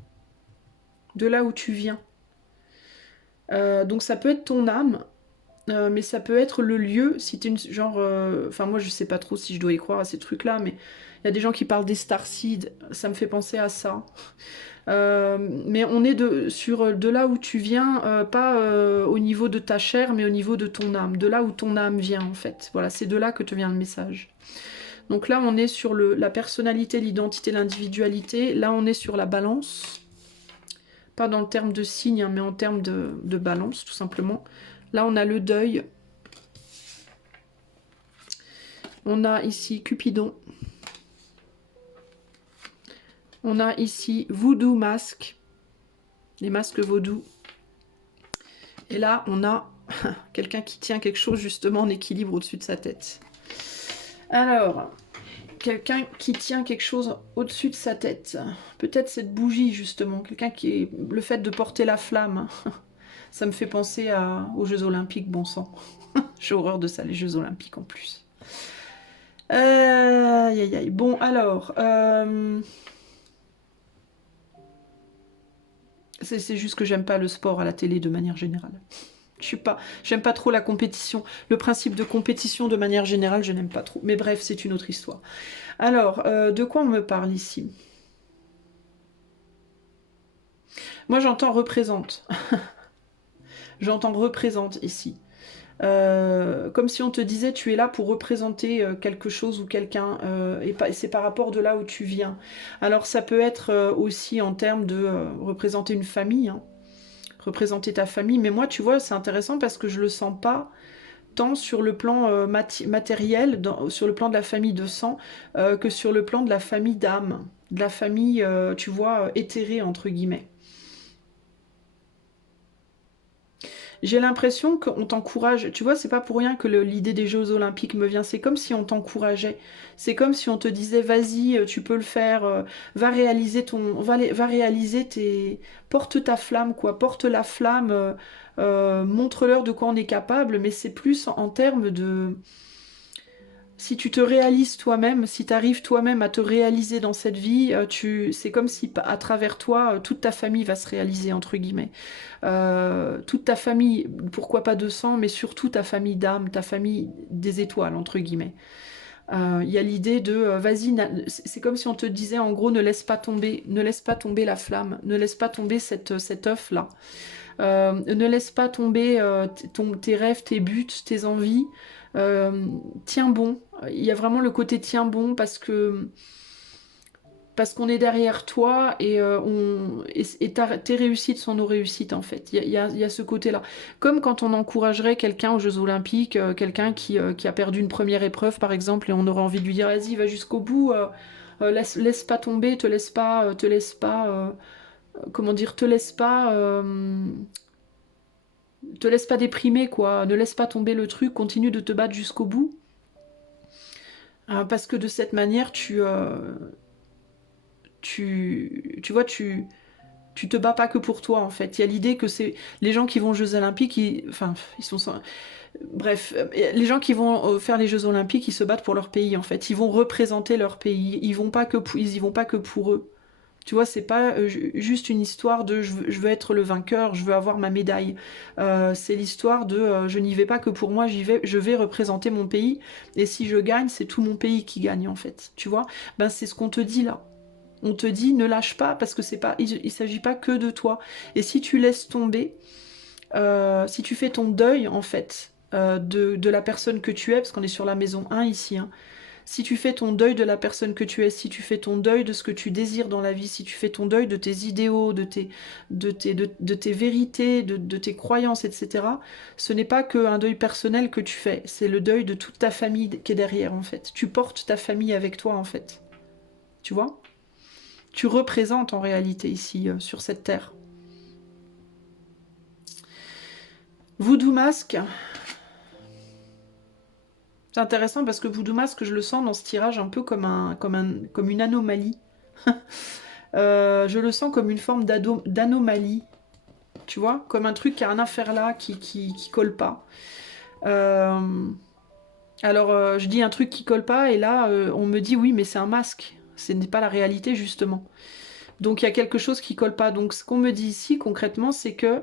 De là où tu viens. Donc ça peut être ton âme, mais ça peut être le lieu, si t'es une genre... Enfin, moi, je sais pas trop si je dois y croire à ces trucs-là, mais il y a des gens qui parlent des starseeds, ça me fait penser à ça. Mais on est sur de là où tu viens, pas au niveau de ta chair, mais au niveau de ton âme, de là où ton âme vient, en fait. Voilà, c'est de là que te vient le message. Donc là, on est sur la personnalité, l'identité, l'individualité. Là, on est sur la balance. Pas dans le terme de signe, hein, mais en termes de balance, tout simplement. Là, on a le deuil. On a ici Cupidon. On a ici Voodoo Masque. Les masques vaudou. Et là, on a quelqu'un qui tient quelque chose justement en équilibre au-dessus de sa tête. Alors, quelqu'un qui tient quelque chose au-dessus de sa tête. Peut-être cette bougie justement. Quelqu'un qui est... Le fait de porter la flamme. Ça me fait penser aux Jeux Olympiques, bon sang. J'ai horreur de ça, les Jeux Olympiques en plus. Aïe, aïe, aïe. Bon, alors... C'est juste que j'aime pas le sport à la télé de manière générale. J'aime pas trop la compétition. Le principe de compétition de manière générale, je n'aime pas trop. Mais bref, c'est une autre histoire. Alors, de quoi on me parle ici? Moi, j'entends représente. J'entends représente ici. Comme si on te disait tu es là pour représenter quelque chose ou quelqu'un et c'est par rapport de là où tu viens. Alors ça peut être aussi en termes de représenter une famille, hein, représenter ta famille, mais moi tu vois c'est intéressant parce que je le sens pas tant sur le plan matériel, sur le plan de la famille de sang, que sur le plan de la famille d'âme, de la famille tu vois éthérée entre guillemets. J'ai l'impression qu'on t'encourage. Tu vois, c'est pas pour rien que l'idée des Jeux Olympiques me vient. C'est comme si on t'encourageait. C'est comme si on te disait, vas-y, tu peux le faire. Va réaliser va réaliser tes. Porte ta flamme, quoi. Porte la flamme. Montre-leur de quoi on est capable. Mais c'est plus en termes de. Si tu te réalises toi-même, si tu arrives toi-même à te réaliser dans cette vie, c'est comme si à travers toi, toute ta famille va se réaliser, entre guillemets. Toute ta famille, pourquoi pas de sang, mais surtout ta famille d'âme, ta famille des étoiles, entre guillemets. Il y a l'idée de, vas-y, c'est comme si on te disait, en gros, ne laisse pas tomber la flamme, ne laisse pas tomber cet œuf-là. Ne laisse pas tomber tes rêves, tes buts, tes envies. Tiens bon. Il y a vraiment le côté tiens bon parce qu'on est derrière toi et tes réussites sont nos réussites en fait. Il y a ce côté-là. Comme quand on encouragerait quelqu'un aux Jeux Olympiques, quelqu'un qui a perdu une première épreuve par exemple, et on aurait envie de lui dire vas-y, va jusqu'au bout, laisse pas tomber, comment dire, te laisse pas déprimer quoi, ne laisse pas tomber le truc, continue de te battre jusqu'au bout. Parce que de cette manière, tu vois, tu te bats pas que pour toi en fait. Il y a l'idée que c'est les gens qui vont aux Jeux Olympiques, enfin, ils sont bref, les gens qui vont faire les Jeux Olympiques, ils se battent pour leur pays en fait. Ils vont représenter leur pays. Ils y vont pas que pour eux. Tu vois, c'est pas juste une histoire de je veux être le vainqueur, je veux avoir ma médaille. C'est l'histoire de je n'y vais pas que pour moi, je vais représenter mon pays. Et si je gagne, c'est tout mon pays qui gagne en fait. Tu vois, ben c'est ce qu'on te dit là. On te dit ne lâche pas parce que il s'agit pas que de toi. Et si tu laisses tomber, si tu fais ton deuil en fait de la personne que tu es, parce qu'on est sur la maison 1 ici, hein, si tu fais ton deuil de la personne que tu es, si tu fais ton deuil de ce que tu désires dans la vie, si tu fais ton deuil de tes idéaux, de tes vérités, de tes croyances, etc., ce n'est pas qu'un deuil personnel que tu fais, c'est le deuil de toute ta famille qui est derrière en fait. Tu portes ta famille avec toi en fait. Tu vois? Tu représentes en réalité ici, sur cette terre. Voodoo Masque. C'est intéressant parce que Voodoo Masque, je le sens dans ce tirage un peu comme une anomalie. Je le sens comme une forme d'anomalie. Tu vois? Comme un truc qui a un affaire là, qui colle pas. Alors, je dis un truc qui colle pas, et là, on me dit oui, mais c'est un masque. Ce n'est pas la réalité, justement. Donc, il y a quelque chose qui colle pas. Donc, ce qu'on me dit ici, concrètement, c'est que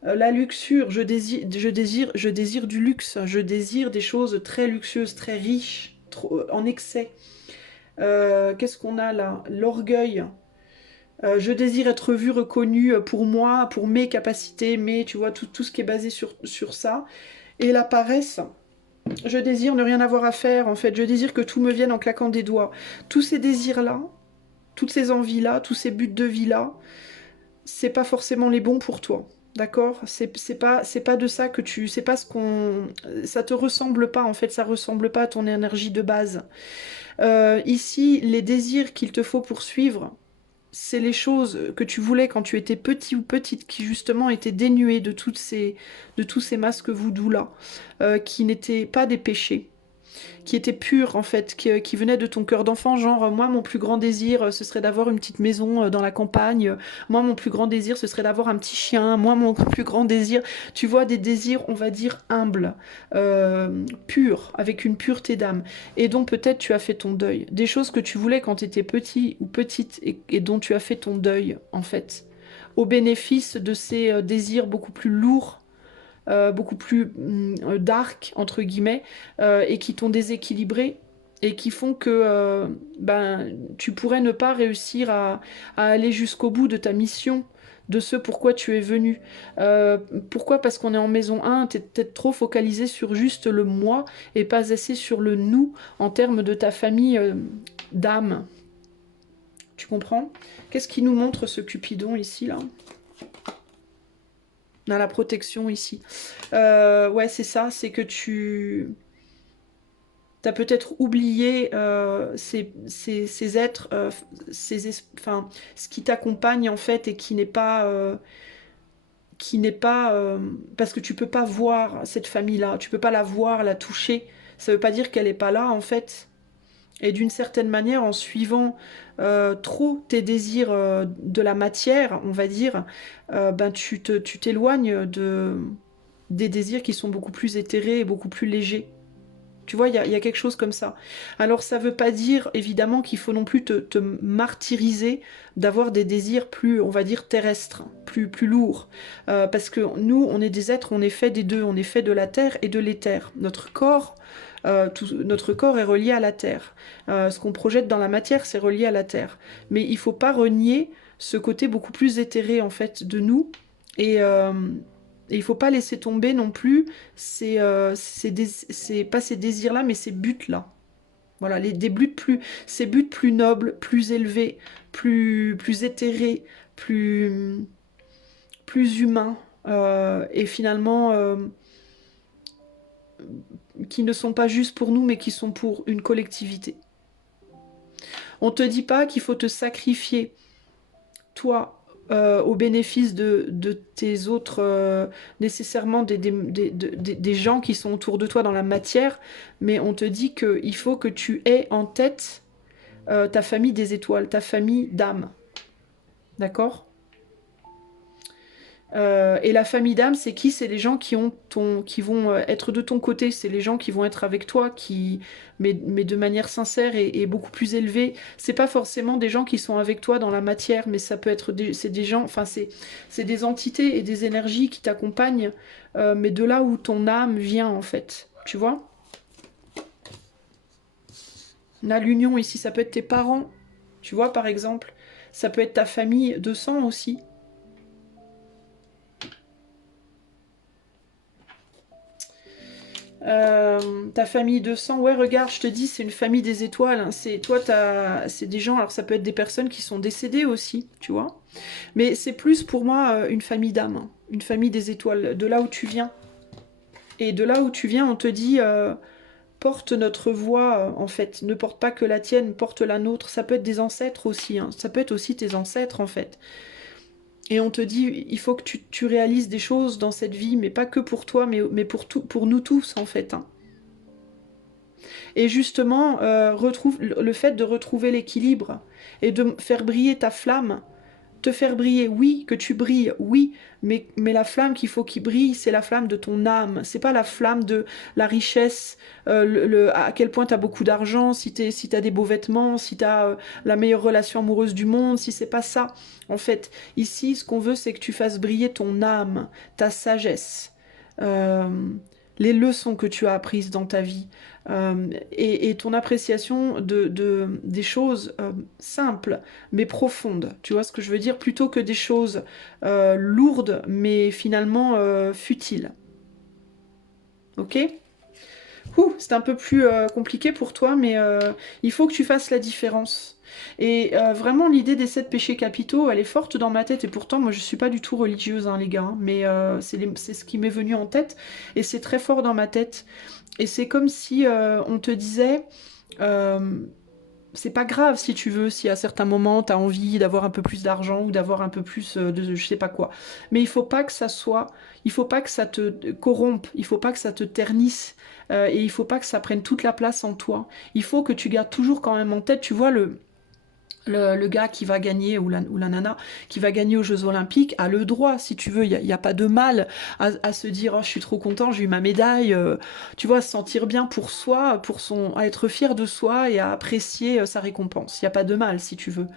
La luxure, je désire du luxe, je désire des choses très luxueuses, très riches, en excès. Qu'est-ce qu'on a là? L'orgueil. Je désire être vu, reconnu pour moi, pour mes capacités, tu vois, tout ce qui est basé sur ça. Et la paresse, je désire ne rien avoir à faire, en fait. Je désire que tout me vienne en claquant des doigts. Tous ces désirs-là, toutes ces envies-là, tous ces buts de vie-là, c'est pas forcément les bons pour toi. D'accord? C'est pas de ça que tu... C'est pas ce qu'on... Ça te ressemble pas, en fait. Ça ressemble pas à ton énergie de base. Ici, les désirs qu'il te faut poursuivre, c'est les choses que tu voulais quand tu étais petit ou petite, qui justement étaient dénuées de tous ces masques voodoo-là, qui n'étaient pas des péchés, qui était pure en fait, qui venait de ton cœur d'enfant, genre moi mon plus grand désir ce serait d'avoir une petite maison dans la campagne, moi mon plus grand désir ce serait d'avoir un petit chien, moi mon plus grand désir, tu vois, des désirs on va dire humbles, purs, avec une pureté d'âme, et dont peut-être tu as fait ton deuil, des choses que tu voulais quand tu étais petit ou petite et dont tu as fait ton deuil en fait, au bénéfice de ces désirs beaucoup plus lourds, beaucoup plus dark, entre guillemets, et qui t'ont déséquilibré et qui font que ben, tu pourrais ne pas réussir à aller jusqu'au bout de ta mission, de ce pourquoi tu es venu. Pourquoi? Parce qu'on est en maison 1, t'es peut-être trop focalisé sur juste le moi et pas assez sur le nous en termes de ta famille d'âme. Tu comprends? Qu'est-ce qui nous montre ce Cupidon ici, là? On a la protection ici. Ouais, c'est ça, c'est que tu as peut-être oublié ces êtres, enfin, ce qui t'accompagne en fait et qui n'est pas parce que tu peux pas voir cette famille-là, tu peux pas la voir, la toucher. Ça veut pas dire qu'elle est pas là en fait. Et d'une certaine manière, en suivant trop tes désirs de la matière, on va dire, ben tu t'éloignes des désirs qui sont beaucoup plus éthérés et beaucoup plus légers. Tu vois, il y a quelque chose comme ça. Alors ça veut pas dire, évidemment, qu'il faut non plus te martyriser d'avoir des désirs plus, on va dire, terrestres, plus lourds. Parce que nous, on est des êtres, on est fait des deux, on est fait de la terre et de l'éther. Notre corps est relié à la terre. Ce qu'on projette dans la matière, c'est relié à la terre. Mais il faut pas renier ce côté beaucoup plus éthéré, en fait, de nous. Et il faut pas laisser tomber non plus pas ces désirs-là, mais ces buts-là. Voilà, ces buts plus nobles, plus élevés, plus éthérés, plus humains, et finalement qui ne sont pas juste pour nous, mais qui sont pour une collectivité. On te dit pas qu'il faut te sacrifier, toi, au bénéfice de tes autres, nécessairement des gens qui sont autour de toi dans la matière, mais on te dit qu'il faut que tu aies en tête ta famille des étoiles, ta famille d'âme. D'accord? Et la famille d'âme, c'est qui? C'est les gens qui vont être de ton côté, c'est les gens qui vont être avec toi, mais de manière sincère et beaucoup plus élevée. C'est pas forcément des gens qui sont avec toi dans la matière, mais ça peut être c'est des gens, enfin c'est des entités et des énergies qui t'accompagnent, mais de là où ton âme vient en fait. Tu vois? On a l'union ici, ça peut être tes parents, tu vois par exemple. Ça peut être ta famille de sang aussi. Ta famille de sang, ouais regarde, je te dis, c'est une famille des étoiles, hein. C'est des gens, alors ça peut être des personnes qui sont décédées aussi, tu vois, mais c'est plus pour moi une famille d'âmes, hein. Une famille des étoiles, de là où tu viens. Et de là où tu viens, on te dit, porte notre voix, en fait, ne porte pas que la tienne, porte la nôtre. Ça peut être des ancêtres aussi, hein. Ça peut être aussi tes ancêtres en fait. Et on te dit, il faut que tu réalises des choses dans cette vie, mais pas que pour toi, mais pour nous tous, en fait, hein. Et justement, le fait de retrouver l'équilibre et de faire briller ta flamme, te faire briller, oui, que tu brilles, oui, mais la flamme qu'il faut qu'il brille, c'est la flamme de ton âme, c'est pas la flamme de la richesse, à quel point tu as beaucoup d'argent, si tu as des beaux vêtements, si tu as la meilleure relation amoureuse du monde, si c'est pas ça. En fait, ici, ce qu'on veut, c'est que tu fasses briller ton âme, ta sagesse, euh, les leçons que tu as apprises dans ta vie, et ton appréciation des choses simples mais profondes. Tu vois ce que je veux dire? Plutôt que des choses lourdes mais finalement futiles. Ok? C'est un peu plus compliqué pour toi, mais il faut que tu fasses la différence. Et vraiment, l'idée des 7 péchés capitaux, elle est forte dans ma tête. Et pourtant, moi, je suis pas du tout religieuse, hein, les gars. Hein, mais c'est ce qui m'est venu en tête. Et c'est très fort dans ma tête. Et c'est comme si on te disait... c'est pas grave si tu veux, si à certains moments tu as envie d'avoir un peu plus d'argent ou d'avoir un peu plus de je sais pas quoi. Mais il faut pas que ça soit, il faut pas que ça te corrompe, il faut pas que ça te ternisse et il faut pas que ça prenne toute la place en toi. Il faut que tu gardes toujours quand même en tête, tu vois, le gars qui va gagner, ou la nana qui va gagner aux Jeux Olympiques, a le droit, si tu veux, il y a pas de mal à se dire, oh, je suis trop content, j'ai eu ma médaille, tu vois, à se sentir bien pour soi, à être fier de soi et à apprécier sa récompense. Il n'y a pas de mal, si tu veux.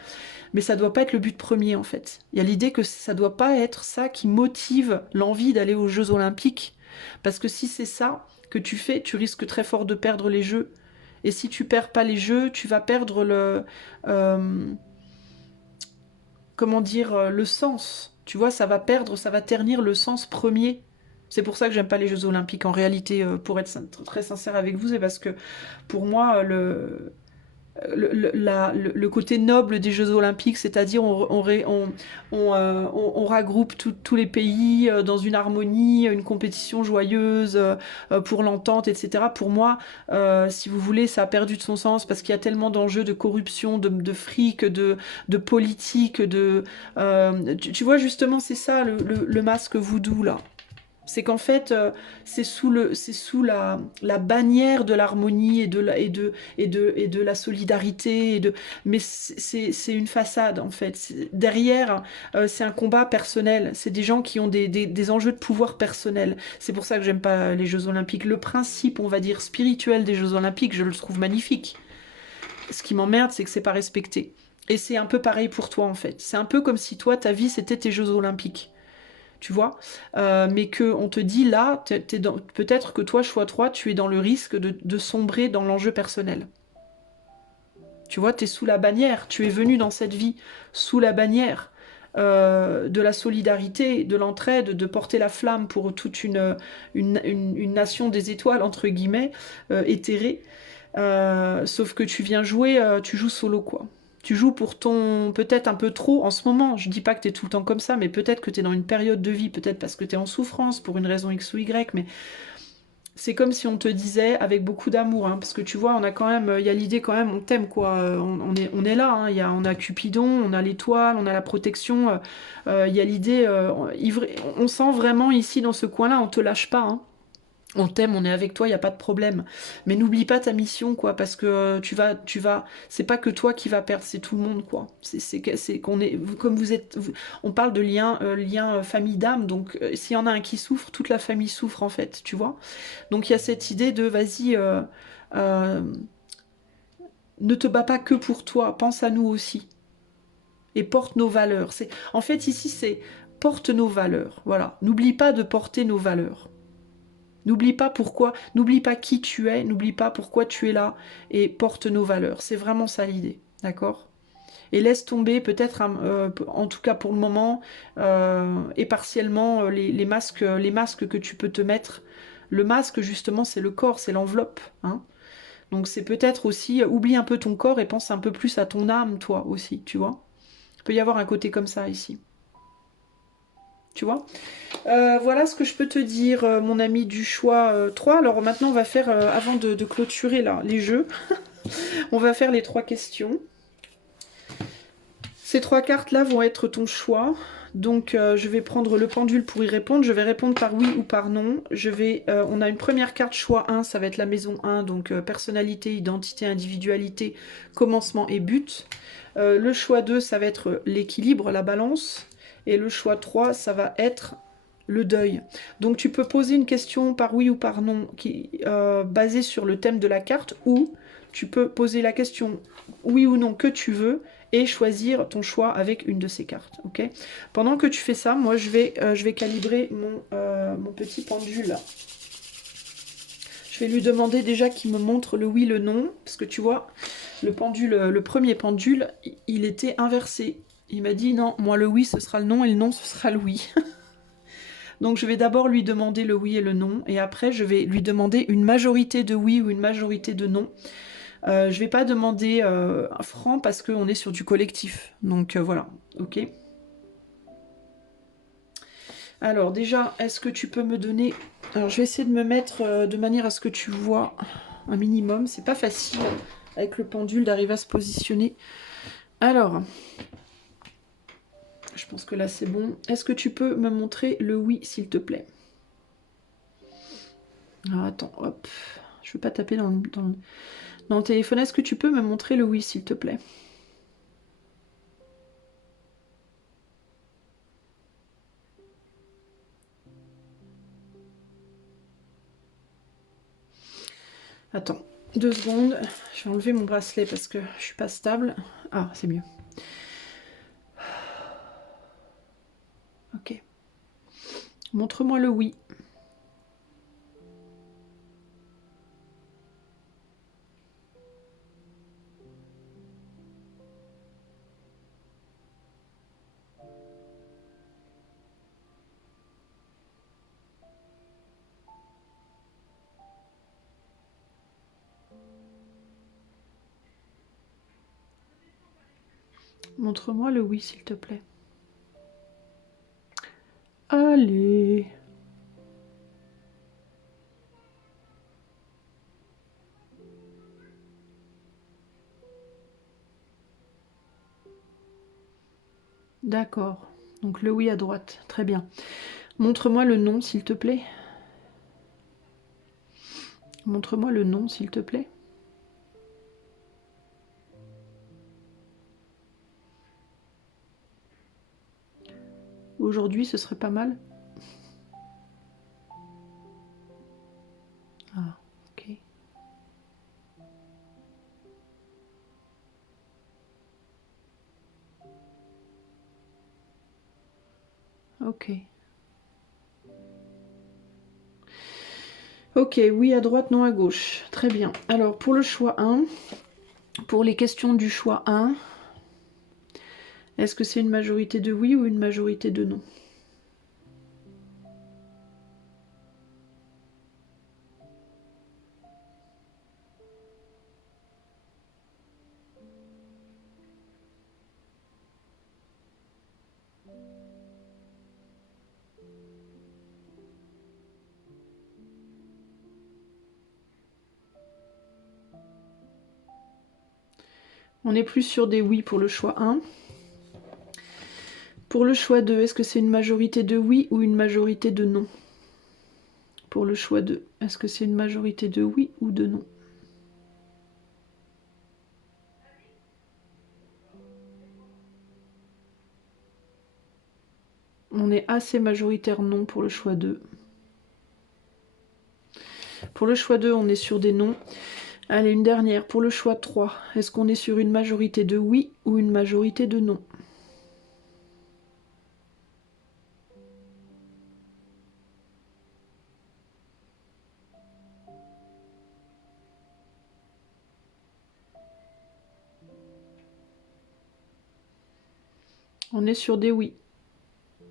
Mais ça doit pas être le but premier, en fait. Il y a l'idée que ça doit pas être ça qui motive l'envie d'aller aux Jeux Olympiques. Parce que si c'est ça que tu fais, tu risques très fort de perdre les Jeux. Et si tu perds pas les Jeux, tu vas perdre comment dire, le sens. Tu vois, ça va ternir le sens premier. C'est pour ça que j'aime pas les Jeux Olympiques. En réalité, pour être très sincère avec vous, c'est parce que pour moi, le côté noble des Jeux Olympiques, c'est-à-dire on regroupe tous les pays dans une harmonie, une compétition joyeuse pour l'entente, etc. Pour moi, si vous voulez, ça a perdu de son sens parce qu'il y a tellement d'enjeux de corruption, de fric, de politique, tu vois, justement, c'est ça le masque voodoo, là. C'est qu'en fait, c'est sous la bannière de l'harmonie et de la solidarité. Mais c'est une façade, en fait. Derrière, c'est un combat personnel. C'est des gens qui ont des enjeux de pouvoir personnel. C'est pour ça que j'aime pas les Jeux Olympiques. Le principe, on va dire, spirituel des Jeux Olympiques, je le trouve magnifique. Ce qui m'emmerde, c'est que c'est pas respecté. Et c'est un peu pareil pour toi, en fait. C'est un peu comme si toi, ta vie, c'était tes Jeux Olympiques. Tu vois, mais qu'on te dit là, peut-être que toi, choix 3, tu es dans le risque de sombrer dans l'enjeu personnel. Tu vois, tu es sous la bannière, tu es venu dans cette vie sous la bannière de la solidarité, de l'entraide, de porter la flamme pour toute une nation des étoiles, entre guillemets, éthérée. Sauf que tu viens jouer, tu joues solo, quoi. Tu joues pour ton... peut-être un peu trop en ce moment. Je dis pas que tu es tout le temps comme ça, mais peut-être que tu es dans une période de vie, peut-être parce que tu es en souffrance pour une raison X ou Y, mais c'est comme si on te disait avec beaucoup d'amour, hein, parce que tu vois, on a quand même, il y a l'idée quand même, on t'aime, quoi. On est là, hein, on a Cupidon, on a l'étoile, on a la protection, il y a l'idée, on sent vraiment ici dans ce coin-là, on te lâche pas, hein. On t'aime, on est avec toi, il n'y a pas de problème. Mais n'oublie pas ta mission, quoi, parce que c'est pas que toi qui vas perdre, c'est tout le monde, quoi. C'est qu'on est, comme vous êtes, on parle de lien famille d'âme, donc s'il y en a un qui souffre, toute la famille souffre, en fait, tu vois. Donc il y a cette idée de, vas-y, euh, ne te bats pas que pour toi, pense à nous aussi. Et porte nos valeurs. En fait, ici, c'est porte nos valeurs, voilà. N'oublie pas de porter nos valeurs. N'oublie pas pourquoi, n'oublie pas qui tu es, n'oublie pas pourquoi tu es là et porte nos valeurs. C'est vraiment ça l'idée, d'accord? Et laisse tomber peut-être, en tout cas pour le moment, et partiellement les masques que tu peux te mettre. Le masque justement c'est le corps, c'est l'enveloppe, hein. Donc c'est peut-être aussi, oublie un peu ton corps et pense un peu plus à ton âme toi aussi, tu vois? Il peut y avoir un côté comme ça ici. Tu vois? Voilà ce que je peux te dire, mon ami du choix 3. Alors maintenant, on va faire, avant de clôturer là, les jeux, on va faire les 3 questions. Ces 3 cartes-là vont être ton choix. Donc je vais prendre le pendule pour y répondre. Je vais répondre par oui ou par non. On a une première carte choix 1, ça va être la maison 1. Donc personnalité, identité, individualité, commencement et but. Le choix 2, ça va être l'équilibre, la balance. Et le choix 3, ça va être le deuil. Donc tu peux poser une question par oui ou par non basée sur le thème de la carte, ou tu peux poser la question oui ou non que tu veux et choisir ton choix avec une de ces cartes. Ok. Pendant que tu fais ça, moi je vais calibrer mon petit pendule. Je vais lui demander déjà qu'il me montre le oui, le non, parce que tu vois, le pendule, le premier pendule, il était inversé. Il m'a dit non, moi le oui ce sera le non et le non ce sera le oui. Donc je vais d'abord lui demander le oui et le non, et après je vais lui demander une majorité de oui ou une majorité de non. Je vais pas demander un franc parce qu'on est sur du collectif. Donc voilà, ok. Alors déjà, est-ce que tu peux me donner... Alors je vais essayer de me mettre de manière à ce que tu vois un minimum. C'est pas facile avec le pendule d'arriver à se positionner. Alors, je pense que là c'est bon. Est-ce que tu peux me montrer le oui s'il te plaît? Ah, attends, hop. Je ne veux pas taper dans le téléphone. Est-ce que tu peux me montrer le oui s'il te plaît? Attends, 2 secondes. Je vais enlever mon bracelet parce que je suis pas stable. Ah, c'est mieux. Ok. Montre-moi le oui. Montre-moi le oui s'il te plaît. Allez. D'accord. Donc le oui à droite. Très bien. Montre-moi le non s'il te plaît. Montre-moi le non s'il te plaît. Aujourd'hui, ce serait pas mal. Ah, ok. Ok. Ok, oui à droite, non à gauche. Très bien. Alors, pour le choix 1, pour les questions du choix 1, est-ce que c'est une majorité de oui ou une majorité de non? On est plus sur des oui pour le choix 1. Pour le choix 2, est-ce que c'est une majorité de oui ou une majorité de non? Pour le choix 2, est-ce que c'est une majorité de oui ou de non? On est assez majoritaire non pour le choix 2. Pour le choix 2, on est sur des non. Allez, une dernière. Pour le choix 3, est-ce qu'on est sur une majorité de oui ou une majorité de non? On est sur des oui.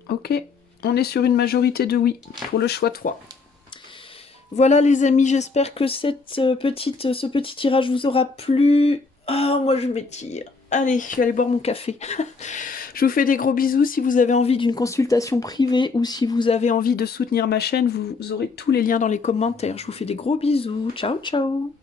Ok, on est sur une majorité de oui pour le choix 3. Voilà les amis, j'espère que ce petit tirage vous aura plu. Ah, moi je m'étire. Allez, je vais aller boire mon café. Je vous fais des gros bisous. Si vous avez envie d'une consultation privée ou si vous avez envie de soutenir ma chaîne, vous aurez tous les liens dans les commentaires. Je vous fais des gros bisous. Ciao, ciao.